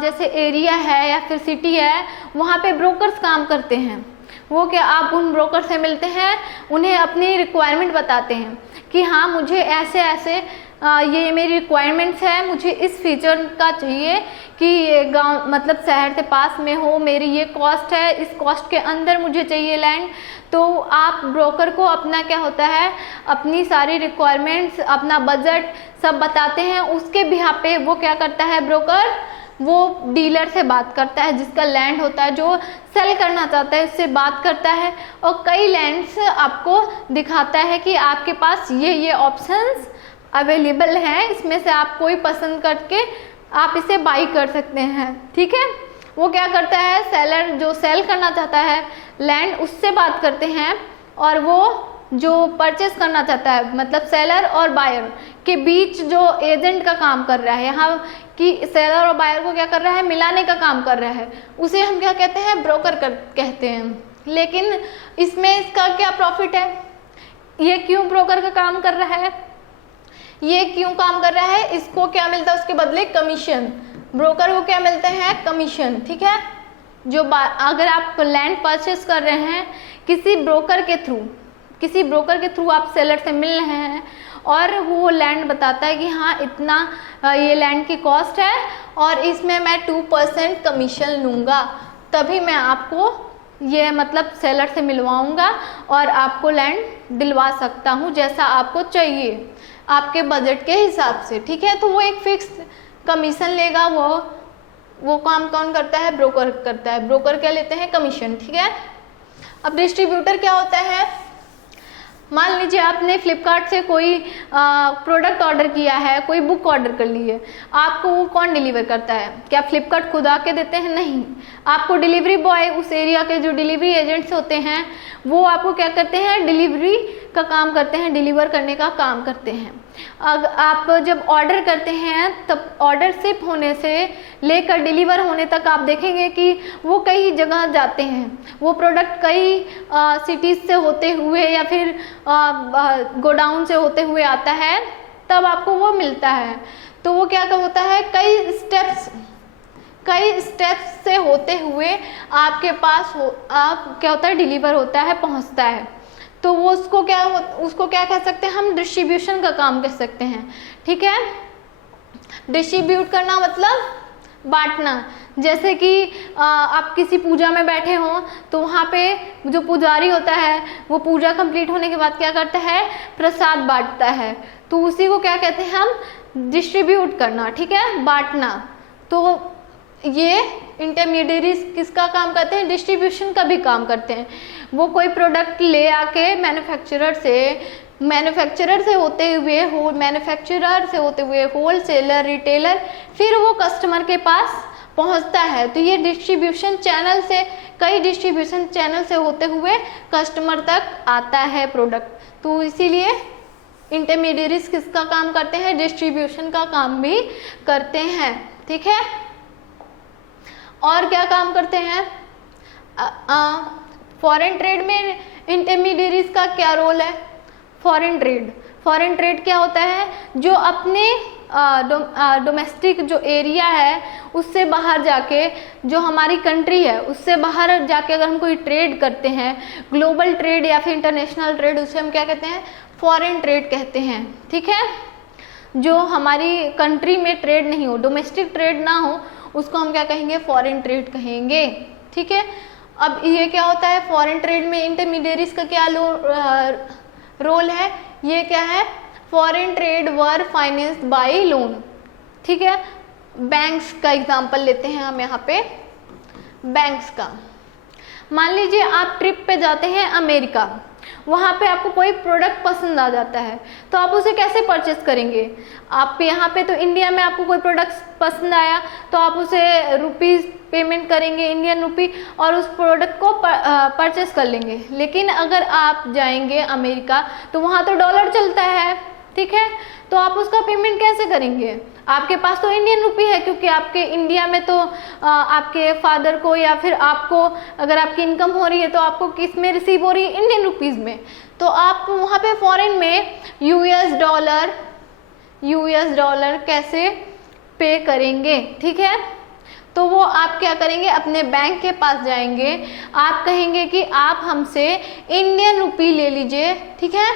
जैसे एरिया है या फिर सिटी है, वहाँ पे ब्रोकर्स काम करते हैं। वो क्या आप उन ब्रोकर से मिलते हैं, उन्हें अपनी रिक्वायरमेंट बताते हैं कि हाँ मुझे ऐसे ऐसे ये मेरी रिक्वायरमेंट्स है, मुझे इस फीचर का चाहिए कि ये गांव मतलब शहर से पास में हो, मेरी ये कॉस्ट है, इस कॉस्ट के अंदर मुझे चाहिए लैंड। तो आप ब्रोकर को अपना क्या होता है, अपनी सारी रिक्वायरमेंट्स, अपना बजट सब बताते हैं, उसके बिहाफ पे वो क्या करता है, ब्रोकर वो डीलर से बात करता है, जिसका लैंड होता है, जो सेल करना चाहता है उससे बात करता है और कई लैंड्स आपको दिखाता है कि आपके पास ये ऑप्शंस अवेलेबल हैं, इसमें से आप कोई पसंद करके आप इसे बाई कर सकते हैं, ठीक है। वो क्या करता है, सेलर जो सेल करना चाहता है लैंड, उससे बात करते हैं, और वो जो परचेस करना चाहता है मतलब सेलर और बायर के बीच जो एजेंट का काम कर रहा है, यहाँ कि सेलर और बायर को क्या कर रहा है, मिलाने का काम कर रहा है, उसे हम क्या कहते हैं, ब्रोकर कहते हैं। लेकिन इसमें इसका क्या प्रॉफिट है, ये क्यों ब्रोकर का काम कर रहा है, ये क्यों काम कर रहा है, इसको क्या मिलता है उसके बदले, कमीशन। ब्रोकर को क्या मिलते हैं, कमीशन, ठीक है। जो अगर आप लैंड परचेस कर रहे हैं किसी ब्रोकर के थ्रू, किसी ब्रोकर के थ्रू आप सेलर से मिल रहे हैं और वो लैंड बताता है कि हाँ इतना ये लैंड की कॉस्ट है और इसमें मैं 2% कमीशन लूँगा, तभी मैं आपको ये मतलब सेलर से मिलवाऊंगा और आपको लैंड दिलवा सकता हूँ जैसा आपको चाहिए आपके बजट के हिसाब से, ठीक है। तो वो एक फिक्स कमीशन लेगा। वो काम कौन करता है? ब्रोकर करता है। ब्रोकर क्या लेते हैं? कमीशन, ठीक है। अब डिस्ट्रीब्यूटर क्या होता है? मान लीजिए आपने फ्लिपकार्ट से कोई प्रोडक्ट ऑर्डर किया है, कोई बुक ऑर्डर कर ली है, आपको वो कौन डिलीवर करता है? क्या फ्लिपकार्ट खुद आके देते हैं? नहीं, आपको डिलीवरी बॉय, उस एरिया के जो डिलीवरी एजेंट्स होते हैं वो आपको क्या करते हैं? डिलीवरी का काम करते हैं, डिलीवर करने का काम करते हैं। अगर आप जब ऑर्डर करते हैं तब ऑर्डर शिप होने से लेकर डिलीवर होने तक आप देखेंगे कि वो कई जगह जाते हैं, वो प्रोडक्ट कई सिटीज़ से होते हुए या फिर गोडाउन से होते हुए आता है, तब आपको वो मिलता है। तो वो क्या होता है? कई स्टेप्स से होते हुए आपके पास आप क्या होता है? डिलीवर होता है, पहुंचता है। तो वो उसको क्या कह सकते हैं? हम डिस्ट्रीब्यूशन का काम कह सकते हैं, ठीक है। डिस्ट्रीब्यूट करना मतलब बांटना। जैसे कि आप किसी पूजा में बैठे हों तो वहाँ पे जो पुजारी होता है वो पूजा कंप्लीट होने के बाद क्या करता है? प्रसाद बांटता है। तो उसी को क्या कहते हैं? हम डिस्ट्रीब्यूट करना, ठीक है, बांटना। तो ये इंटरमीडियरीज किसका काम करते हैं? डिस्ट्रीब्यूशन का भी काम करते हैं। वो कोई प्रोडक्ट ले आके मैन्युफैक्चरर से होते हुए होलसेलर, रिटेलर, फिर वो कस्टमर के पास पहुंचता है। तो ये डिस्ट्रीब्यूशन चैनल से, कई डिस्ट्रीब्यूशन चैनल से होते हुए कस्टमर तक आता है प्रोडक्ट। तो इसीलिए इंटरमीडियरीज किसका काम करते हैं? डिस्ट्रीब्यूशन का काम भी करते हैं, ठीक है। और क्या काम करते हैं? फॉरेन ट्रेड में इंटरमीडियरीज का क्या रोल है? फॉरेन ट्रेड क्या होता है? जो अपने डोमेस्टिक जो एरिया है उससे बाहर जाके, जो हमारी कंट्री है उससे बाहर जाके अगर हम कोई ट्रेड करते हैं, ग्लोबल ट्रेड या फिर इंटरनेशनल ट्रेड, उसे हम क्या कहते हैं? फॉरेन ट्रेड कहते हैं, ठीक है। जो हमारी कंट्री में ट्रेड नहीं हो, डोमेस्टिक ट्रेड ना हो, उसको हम क्या कहेंगे? फॉरेन ट्रेड कहेंगे, ठीक है। अब ये क्या होता है? फॉरेन ट्रेड में इंटरमीडियरीज का क्या रोल है? ये क्या है? Foreign trade were financed by loan, ठीक है। बैंक्स का एग्जांपल लेते हैं हम यहाँ पे, बैंक्स का। मान लीजिए आप ट्रिप पे जाते हैं अमेरिका, वहाँ पे आपको कोई प्रोडक्ट पसंद आ जाता है, तो आप उसे कैसे परचेस करेंगे? आप यहाँ पे तो इंडिया में आपको कोई प्रोडक्ट पसंद आया तो आप उसे रुपीज़ पेमेंट करेंगे, इंडियन रुपी, और उस प्रोडक्ट को परचेस कर लेंगे। लेकिन अगर आप जाएंगे अमेरिका तो वहाँ तो डॉलर चलता है, ठीक है। तो आप उसका पेमेंट कैसे करेंगे? आपके पास तो इंडियन रुपी है, क्योंकि आपके इंडिया में तो आपके फादर को या फिर आपको, अगर आपकी इनकम हो रही है तो आपको किस में रिसीव हो रही है? इंडियन रुपीज़ में। तो आप वहाँ पे फॉरेन में यूएस डॉलर कैसे पे करेंगे, ठीक है। तो वो आप क्या करेंगे? अपने बैंक के पास जाएंगे, आप कहेंगे कि आप हमसे इंडियन रुपी ले लीजिए, ठीक है,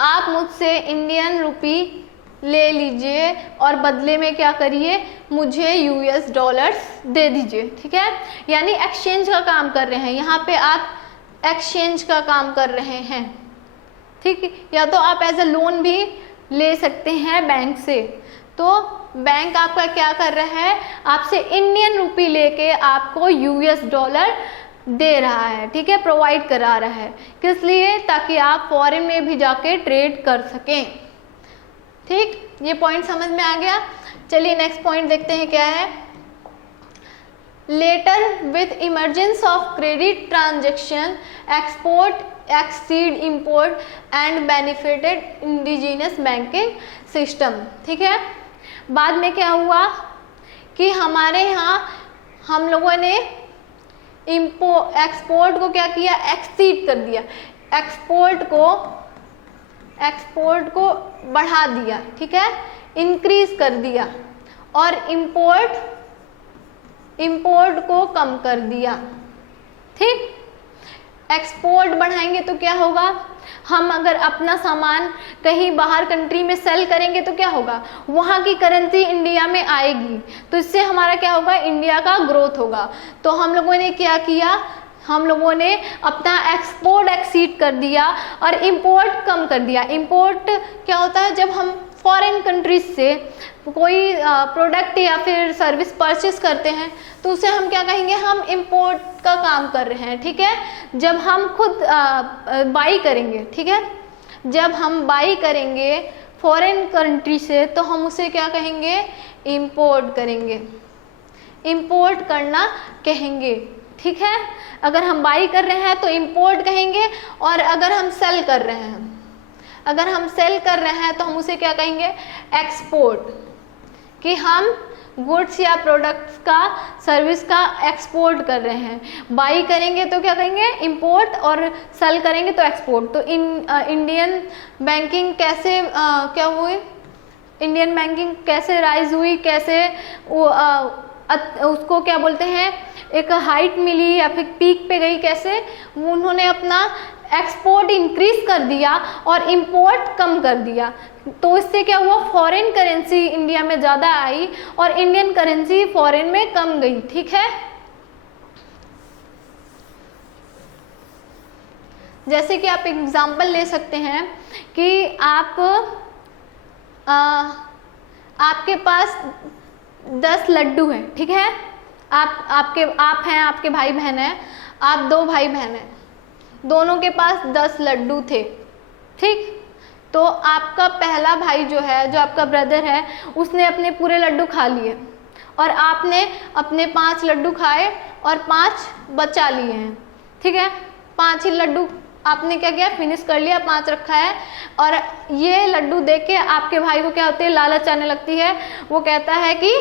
आप मुझसे इंडियन रुपी ले लीजिए और बदले में क्या करिए? मुझे यूएस डॉलर्स दे दीजिए, ठीक है। यानी एक्सचेंज का काम कर रहे हैं, यहाँ पे आप एक्सचेंज का काम कर रहे हैं, ठीक। या तो आप एज अ लोन भी ले सकते हैं बैंक से। तो बैंक आपका क्या कर रहा है? आपसे इंडियन रुपी लेके आपको यूएस डॉलर दे रहा है, ठीक है, प्रोवाइड करा रहा है। किस लिए? ताकि आप फॉरेन में भी जाके ट्रेड कर सकें, ठीक। ये पॉइंट समझ में आ गया। चलिए नेक्स्ट पॉइंट देखते हैं क्या है। Letter with emergence of credit transaction export exceed import and benefited indigenous banking system, ठीक है। बाद में क्या हुआ कि हमारे यहाँ हम लोगों ने एक्सपोर्ट को क्या किया? एक्सीड कर दिया, एक्सपोर्ट को बढ़ा दिया, ठीक है, इंक्रीज कर दिया, और इंपोर्ट को कम कर दिया, ठीक। एक्सपोर्ट बढ़ाएंगे तो क्या होगा, हम अगर अपना सामान कहीं बाहर कंट्री में सेल करेंगे तो क्या होगा, वहाँ की करेंसी इंडिया में आएगी, तो इससे हमारा क्या होगा, इंडिया का ग्रोथ होगा। तो हम लोगों ने क्या किया, हम लोगों ने अपना एक्सपोर्ट एक्सीड कर दिया और इंपोर्ट कम कर दिया। इंपोर्ट क्या होता है, जब हम फॉरेन कंट्रीज से कोई प्रोडक्ट या फिर सर्विस परचेस करते हैं तो उसे हम क्या कहेंगे, हम इंपोर्ट का काम कर रहे हैं, ठीक है। जब हम खुद बाई करेंगे, ठीक है, जब हम बाई करेंगे फॉरेन कंट्री से तो हम उसे क्या कहेंगे, इंपोर्ट करेंगे, इंपोर्ट करना कहेंगे, ठीक है। अगर हम बाई कर रहे हैं तो इंपोर्ट कहेंगे, और अगर हम सेल कर रहे हैं, अगर हम सेल कर रहे हैं तो हम उसे क्या कहेंगे, एक्सपोर्ट, कि हम गुड्स या प्रोडक्ट्स का, सर्विस का एक्सपोर्ट कर रहे हैं। बाई करेंगे तो क्या कहेंगे, इंपोर्ट, और सेल करेंगे तो एक्सपोर्ट। तो इंडियन बैंकिंग कैसे क्या हुई, इंडियन बैंकिंग कैसे राइज हुई, कैसे उसको क्या बोलते हैं, एक हाइट मिली या फिर पीक पे गई, कैसे उन्होंने अपना एक्सपोर्ट इंक्रीज कर दिया और इंपोर्ट कम कर दिया। तो इससे क्या हुआ, फॉरेन करेंसी इंडिया में ज़्यादा आई और इंडियन करेंसी फॉरेन में कम गई, ठीक है। जैसे कि आप एग्जांपल ले सकते हैं कि आपके पास 10 लड्डू हैं, ठीक है। आप हैं, आपके भाई बहन हैं, आप 2 भाई बहन हैं, दोनों के पास 10 लड्डू थे, ठीक। तो आपका पहला भाई जो है, जो आपका ब्रदर है, उसने अपने पूरे लड्डू खा लिए और आपने अपने 5 लड्डू खाए और 5 बचा लिए हैं, ठीक है। 5 ही लड्डू आपने क्या किया, फिनिश कर लिया, 5 रखा है। और ये लड्डू देख के आपके भाई को क्या होती है, लालच आने लगती है, वो कहता है कि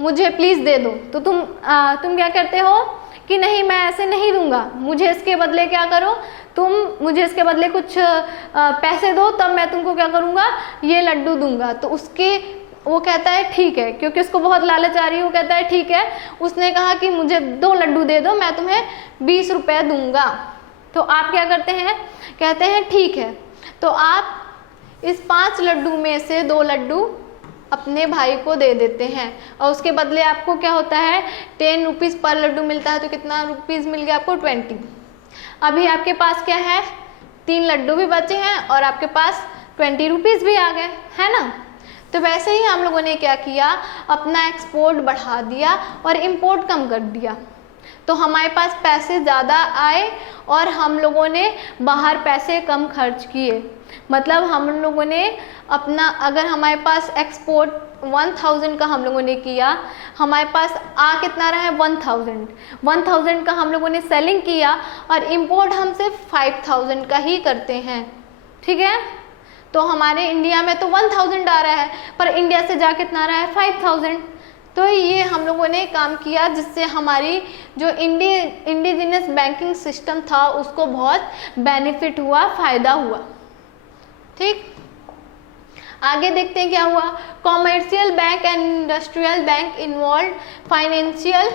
मुझे प्लीज़ दे दो। तो तुम क्या करते हो कि नहीं, मैं ऐसे नहीं दूंगा, मुझे इसके बदले क्या करो, तुम मुझे इसके बदले कुछ पैसे दो, तब मैं तुमको क्या करूँगा, ये लड्डू दूंगा। तो वो कहता है ठीक है, क्योंकि उसको बहुत लालच आ रही है, वो कहता है ठीक है। उसने कहा कि मुझे 2 लड्डू दे दो, मैं तुम्हें 20 रुपये दूंगा। तो आप क्या करते हैं, कहते हैं ठीक है। तो आप इस 5 लड्डू में से 2 लड्डू अपने भाई को दे देते हैं और उसके बदले आपको क्या होता है, 10 रुपीज़ पर लड्डू मिलता है। तो कितना रुपीज़ मिल गया आपको, 20। अभी आपके पास क्या है, 3 लड्डू भी बचे हैं और आपके पास 20 रुपीज़ भी आ गए, है ना। तो वैसे ही हम लोगों ने क्या किया, अपना एक्सपोर्ट बढ़ा दिया और इंपोर्ट कम कर दिया। तो हमारे पास पैसे ज़्यादा आए और हम लोगों ने बाहर पैसे कम खर्च किए। मतलब हम लोगों ने अपना, अगर हमारे पास एक्सपोर्ट 1000 का हम लोगों ने किया, हमारे पास कितना रहा है, 1000 का हम लोगों ने सेलिंग किया, और इंपोर्ट हम सिर्फ 5000 का ही करते हैं, ठीक है। तो हमारे इंडिया में तो 1000 आ रहा है, पर इंडिया से जा कितना रहा है, 5000। तो ये हम लोगों ने काम किया, जिससे हमारी जो इंडिजिनस बैंकिंग सिस्टम था उसको बहुत बेनिफिट हुआ, फ़ायदा हुआ, ठीक। आगे देखते हैं क्या हुआ। Commercial bank and industrial bank involve financial,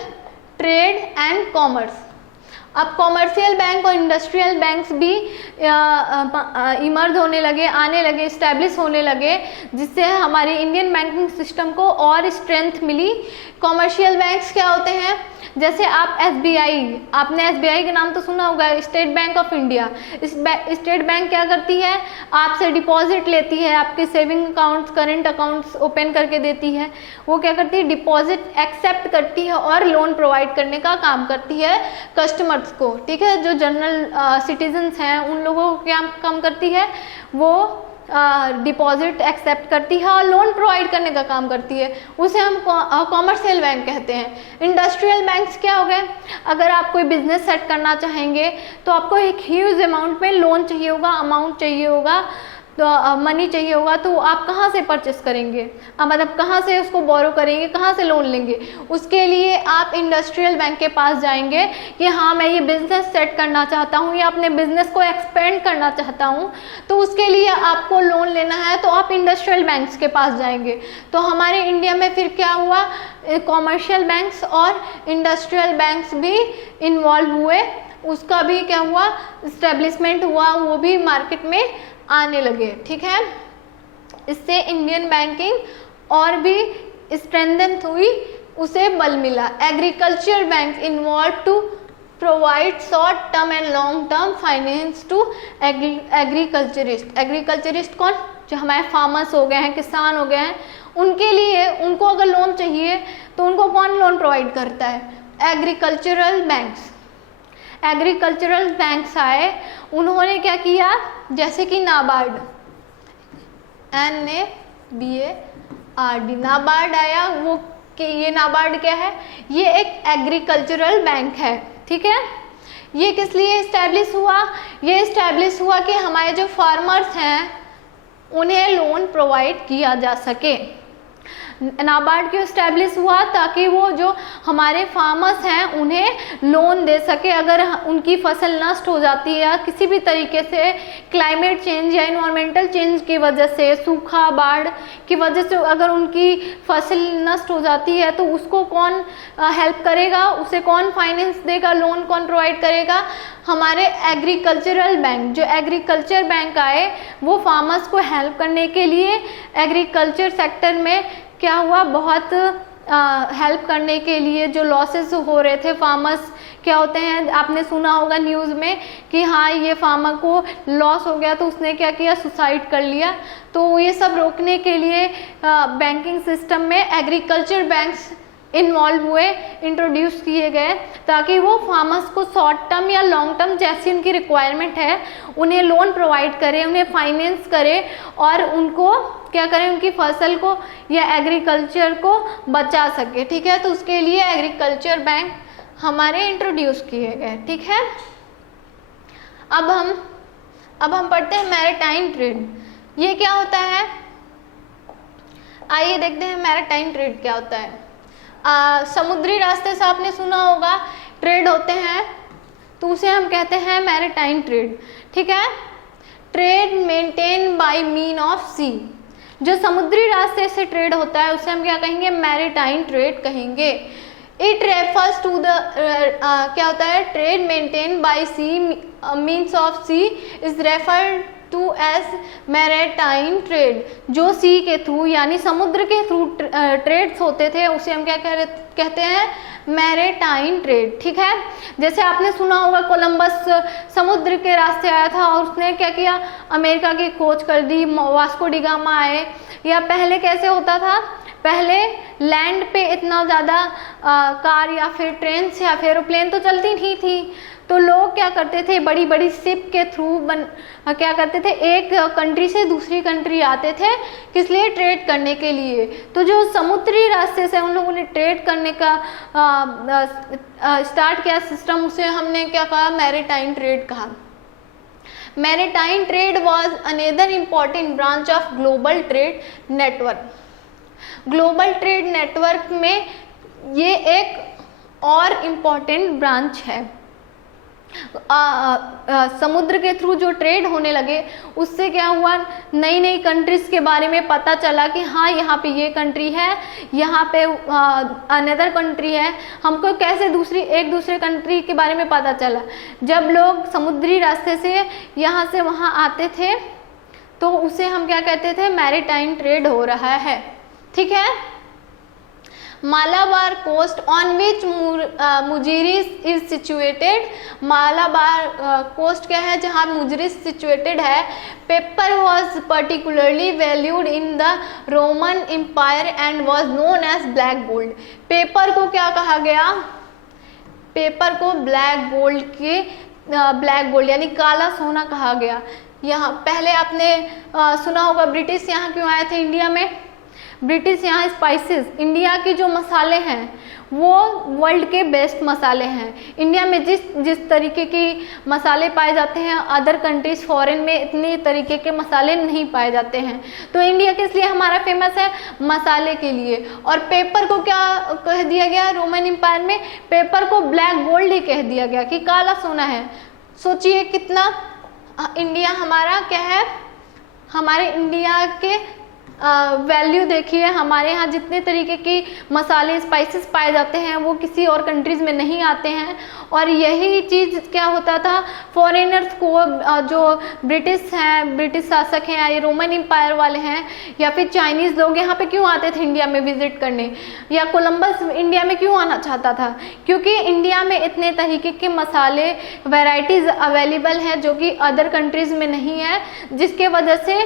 trade and commerce. अब कॉमर्शियल बैंक और इंडस्ट्रियल बैंक्स भी इमर्ज होने लगे, आने लगे, इस्टेब्लिश होने लगे, जिससे हमारे इंडियन बैंकिंग सिस्टम को और स्ट्रेंथ मिली। कॉमर्शियल बैंक्स क्या होते हैं, जैसे आप SBI, आपने SBI का नाम तो सुना होगा, state bank of India. State bank क्या करती है, आपसे डिपॉजिट लेती है, आपके saving accounts, current accounts open करके देती है। वो क्या करती है, डिपॉजिट एक्सेप्ट करती है और लोन प्रोवाइड करने का काम करती है कस्टमर्स को, ठीक है। जो जनरल सिटीजन्स हैं उन लोगों को क्या काम करती है, वो डिपॉजिट एक्सेप्ट करती है और लोन प्रोवाइड करने का काम करती है, उसे हम कॉमर्शियल बैंक कहते हैं। इंडस्ट्रियल बैंक्स क्या हो गए, अगर आप कोई बिजनेस सेट करना चाहेंगे तो आपको एक ह्यूज अमाउंट में लोन चाहिए होगा, अमाउंट चाहिए होगा, तो मनी चाहिए होगा, तो आप कहाँ से परचेस करेंगे, मतलब कहाँ से उसको बोरो करेंगे, कहाँ से लोन लेंगे। उसके लिए आप इंडस्ट्रियल बैंक के पास जाएंगे कि हाँ मैं ये बिज़नेस सेट करना चाहता हूँ या अपने बिज़नेस को एक्सपेंड करना चाहता हूँ, तो उसके लिए आपको लोन लेना है, तो आप इंडस्ट्रियल बैंक्स के पास जाएंगे। तो हमारे इंडिया में फिर क्या हुआ, कॉमर्शियल बैंक्स और इंडस्ट्रियल बैंक्स भी इन्वॉल्व हुए उसका भी क्या हुआ, इस्टेब्लिशमेंट हुआ, वो भी मार्केट में आने लगे। ठीक है, इससे इंडियन बैंकिंग और भी स्ट्रेंथन हुई, उसे बल मिला। Agriculture bank involve to provide short term and long term finance to agriculturist. Agriculturist कौन, जो हमारे फार्मर्स हो गए हैं, किसान हो गए हैं, उनके लिए, उनको अगर लोन चाहिए तो उनको कौन लोन प्रोवाइड करता है, एग्रीकल्चरल बैंक्स। एग्रीकल्चरल बैंक्स आए, उन्होंने क्या किया, जैसे कि नाबार्ड, NABARD, नाबार्ड आया, वो कि ये नाबार्ड क्या है, ये एक एग्रीकल्चरल बैंक है। ठीक है, ये किस लिए इस्टेब्लिश हुआ, ये इस्टेब्लिश हुआ कि हमारे जो फार्मर्स हैं उन्हें लोन प्रोवाइड किया जा सके। नाबार्ड क्यों इस्टेब्लिश हुआ, ताकि वो जो हमारे फार्मर्स हैं उन्हें लोन दे सके, अगर उनकी फसल नष्ट हो जाती है या किसी भी तरीके से क्लाइमेट चेंज या इन्वायरमेंटल चेंज की वजह से, सूखा, बाढ़ की वजह से अगर उनकी फसल नष्ट हो जाती है तो उसको कौन हेल्प करेगा, उसे कौन फाइनेंस देगा, लोन कौन प्रोवाइड करेगा, हमारे एग्रीकल्चरल बैंक। जो एग्रीकल्चर बैंक आए वो फार्मर्स को हेल्प करने के लिए एग्रीकल्चर सेक्टर में क्या हुआ, बहुत हेल्प करने के लिए, जो लॉसेस हो रहे थे फार्मर्स, क्या होते हैं, आपने सुना होगा न्यूज़ में कि हाँ ये फार्मर को लॉस हो गया तो उसने क्या किया, सुसाइड कर लिया। तो ये सब रोकने के लिए बैंकिंग सिस्टम में एग्रीकल्चर बैंक्स इन्वॉल्व हुए, इंट्रोड्यूस किए गए, ताकि वो फार्मर्स को शॉर्ट टर्म या लॉन्ग टर्म जैसी उनकी रिक्वायरमेंट है उन्हें लोन प्रोवाइड करें, उन्हें फाइनेंस करें और उनको क्या करें, उनकी फसल को या एग्रीकल्चर को बचा सके। ठीक है, तो उसके लिए एग्रीकल्चर बैंक हमारे इंट्रोड्यूस किए गए। ठीक है, अब हम पढ़ते हैं मैरीटाइम ट्रेड। ये क्या होता है, आइए देखते हैं मैरीटाइम ट्रेड क्या होता है। समुद्री रास्ते से आपने सुना होगा ट्रेड होते हैं, तो उसे हम कहते हैं मैरीटाइम ट्रेड। ठीक है, trade maintain by mean of sea. जो समुद्री रास्ते से ट्रेड होता है उसे हम क्या कहेंगे, मैरीटाइम ट्रेड कहेंगे। इट रेफर्स टू द क्या होता है, trade maintain by sea means of sea is referred to as maritime trade. जो सी के थ्रू यानी समुद्र के थ्रू ट्रेड्स होते थे उसे हम क्या कहते हैं, मैरीटाइम ट्रेड। ठीक है, जैसे आपने सुना होगा कोलंबस समुद्र के रास्ते आया था और उसने क्या किया, अमेरिका की खोज कर दी, वास्को डी गामा आए। या पहले कैसे होता था, पहले लैंड पे इतना ज़्यादा कार या फिर ट्रेन या फिर एरोप्लेन तो चलती नहीं थी, तो लोग क्या करते थे, बड़ी बड़ी शिप के थ्रू क्या करते थे, एक कंट्री से दूसरी कंट्री आते थे, किस लिए, ट्रेड करने के लिए। तो जो समुद्री रास्ते से उन लोगों ने ट्रेड करने का स्टार्ट किया सिस्टम, उसे हमने क्या कहा, मैरीटाइम ट्रेड कहा। Maritime trade was another important branch of global trade network. Global trade network में ये एक और इम्पॉर्टेंट ब्रांच है। समुद्र के थ्रू जो ट्रेड होने लगे उससे क्या हुआ, नई नई कंट्रीज के बारे में पता चला कि हाँ यहाँ पे ये कंट्री है, यहाँ पे अनदर कंट्री है। हमको कैसे एक दूसरे कंट्री के बारे में पता चला, जब लोग समुद्री रास्ते से यहाँ से वहाँ आते थे तो उसे हम क्या कहते थे, मैरीटाइम ट्रेड हो रहा है। ठीक है, Malabar coast on which Muziris is situated. Malabar coast क्या है, जहाँ मुजिरिस सिचुएटेड है। Pepper was particularly valued in the Roman Empire and was known as black gold. Pepper को क्या कहा गया, पेपर को ब्लैक गोल्ड यानी काला सोना कहा गया। यहाँ पहले आपने सुना होगा ब्रिटिश यहाँ क्यों आए थे इंडिया में। ब्रिटिश यहाँ स्पाइसेस, इंडिया के जो मसाले हैं वो वर्ल्ड के बेस्ट मसाले हैं। इंडिया में जिस तरीके की मसाले पाए जाते हैं अदर कंट्रीज फॉरेन में इतने तरीके के मसाले नहीं पाए जाते हैं। तो इंडिया किस लिए हमारा फेमस है, मसाले के लिए। और पेपर को क्या कह दिया गया, रोमन एम्पायर में पेपर को ब्लैक गोल्ड ही कह दिया गया कि काला सोना है। सोचिए कितना इंडिया हमारा क्या है, हमारे इंडिया के वैल्यू देखिए, हमारे यहाँ जितने तरीके की मसाले स्पाइसेस पाए जाते हैं वो किसी और कंट्रीज़ में नहीं आते हैं। और यही चीज़ क्या होता था, फॉरेनर्स को जो ब्रिटिश हैं, ब्रिटिश शासक हैं, या रोमन एम्पायर वाले हैं, या फिर चाइनीज़ लोग यहाँ पे क्यों आते थे इंडिया में विजिट करने, या कोलंबस इंडिया में क्यों आना चाहता था, क्योंकि इंडिया में इतने तरीके के मसाले वैरायटीज़ अवेलेबल हैं जो कि अदर कंट्रीज़ में नहीं है, जिसके वजह से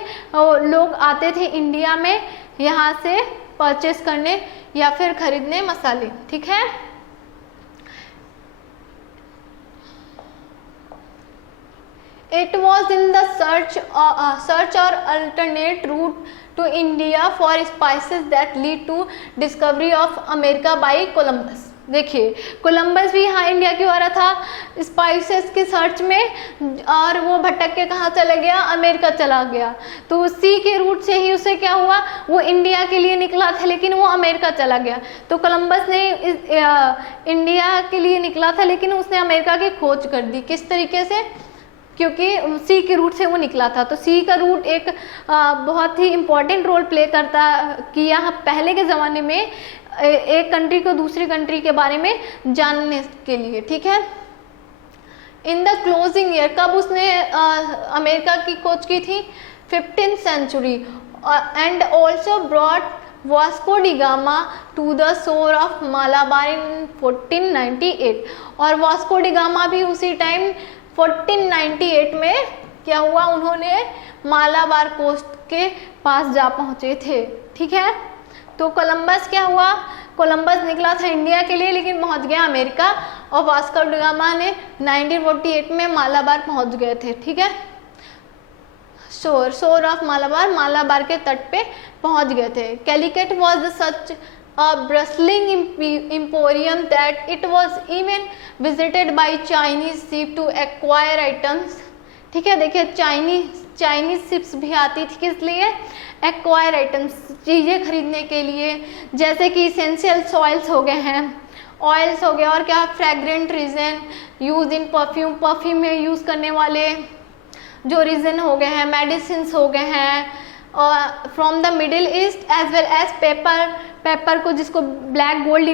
लोग आते थे इंडिया में यहाँ से परचेस करने या फिर खरीदने मसाले। ठीक है, It was in the search or alternate route to India for spices that lead to discovery of America by Columbus। देखिए, कोलंबस भी यहाँ इंडिया क्यों आ रहा था, स्पाइसेस की सर्च में, और वो भटक के कहाँ चला गया, अमेरिका चला गया। तो सी के रूट से ही उसे क्या हुआ, वो इंडिया के लिए निकला था लेकिन वो अमेरिका चला गया। तो कोलंबस ने इंडिया के लिए निकला था लेकिन उसने अमेरिका की खोज कर दी। किस तरीके से, क्योंकि सी के रूट से वो निकला था। तो सी का रूट एक बहुत ही इम्पॉर्टेंट रोल प्ले करता कि यहाँ पहले के ज़माने में एक कंट्री को दूसरी कंट्री के बारे में जानने के लिए। ठीक है, इन द क्लोजिंग ईयर, कब उसने अमेरिका की खोज की थी, 15th century, and also brought Vasco da Gama to the shore of Malabar in 1498। और वास्को डी गामा भी उसी टाइम 1498 में क्या हुआ, उन्होंने मालाबार कोस्ट के पास जा पहुंचे थे। ठीक है, तो कोलंबस क्या हुआ, कोलंबस निकला था इंडिया के लिए लेकिन पहुंच गया अमेरिका, और वास्को डी गामा ने 1948 में मालाबार पहुंच गए थे। ठीक है, शोर ऑफ मालाबार, मालाबार के तट पे पहुंच गए थे। Calicut was such a bustling emporium that it was even visited by Chinese ship to acquire items। ठीक है, देखिए चाइनीज शिप्स भी आती थी, किस लिए, एक्वायर आइटम्स, चीज़ें खरीदने के लिए, जैसे कि इसेंशियल ऑयल्स हो गए हैं, ऑयल्स हो गए, और क्या, fragrant resin use in perfume, perfume में यूज़ करने वाले जो रीजन हो गए हैं, मेडिसिन हो गए हैं, और from the middle east as well as pepper को, जिसको ब्लैक गोल्ड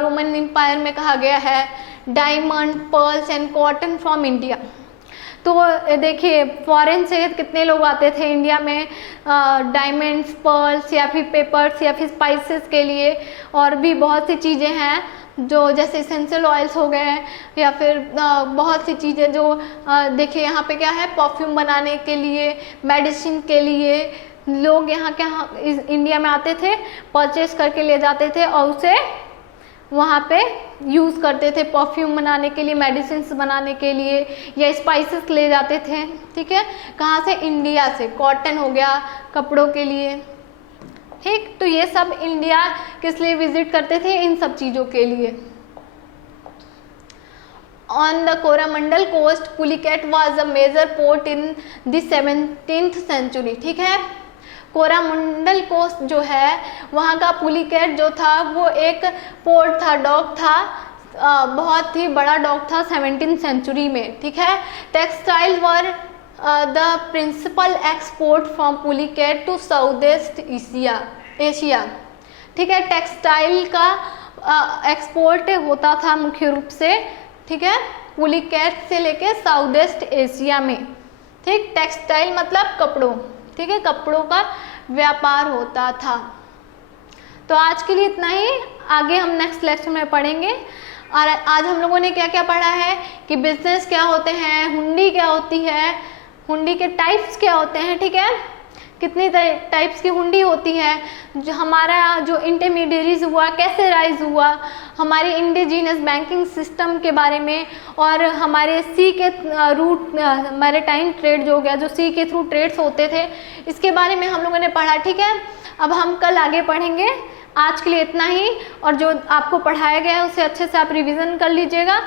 रोमन एम्पायर में कहा गया है, diamond, pearls and cotton from India. तो देखिए, फॉरेन से कितने लोग आते थे इंडिया में डायमंड्स, पर्ल्स, या फिर पेपर्स, या फिर स्पाइसेस के लिए, और भी बहुत सी चीज़ें हैं जो जैसे इसेंशियल ऑयल्स हो गए, या फिर बहुत सी चीज़ें जो देखिए यहाँ पे क्या है, परफ्यूम बनाने के लिए, मेडिसिन के लिए लोग यहाँ के इंडिया में आते थे, परचेस करके ले जाते थे और उसे वहाँ पे यूज़ करते थे परफ्यूम बनाने के लिए, मेडिसिन बनाने के लिए, या स्पाइसेस ले जाते थे। ठीक है, कहाँ से, इंडिया से। कॉटन हो गया कपड़ों के लिए। ठीक, तो ये सब इंडिया किस लिए विजिट करते थे, इन सब चीज़ों के लिए। On the Coromandel coast Pulicat was a major port in the 17th century. ठीक है, कोरामंडल कोस्ट जो है वहाँ का पुलिकैट जो था वो एक पोर्ट था, डॉक था, बहुत ही बड़ा डॉक था 17th सेंचुरी में। ठीक है, textile were the principal export from Pulicat to South East Asia. ठीक है, टेक्सटाइल का एक्सपोर्ट होता था मुख्य रूप से, ठीक है, पुलिकैट से लेके साउथ ईस्ट एशिया में। ठीक, टेक्सटाइल मतलब कपड़ों, ठीक है, कपड़ों का व्यापार होता था। तो आज के लिए इतना ही, आगे हम नेक्स्ट लेक्चर में पढ़ेंगे। और आज हम लोगों ने क्या क्या पढ़ा है कि बिजनेस क्या होते हैं, हुंडी क्या होती है, हुंडी के टाइप्स क्या होते हैं। ठीक है, कितनी टाइप्स की हुंडी होती है, जो हमारा जो इंटरमीडियरीज हुआ कैसे राइज हुआ, हमारी इंडिजीनियस बैंकिंग सिस्टम के बारे में, और हमारे सी के रूट मैरीटाइम ट्रेड जो हो गया, जो सी के थ्रू ट्रेड्स होते थे, इसके बारे में हम लोगों ने पढ़ा। ठीक है, अब हम कल आगे पढ़ेंगे। आज के लिए इतना ही, और जो आपको पढ़ाया गया है उसे अच्छे से आप रिवीजन कर लीजिएगा।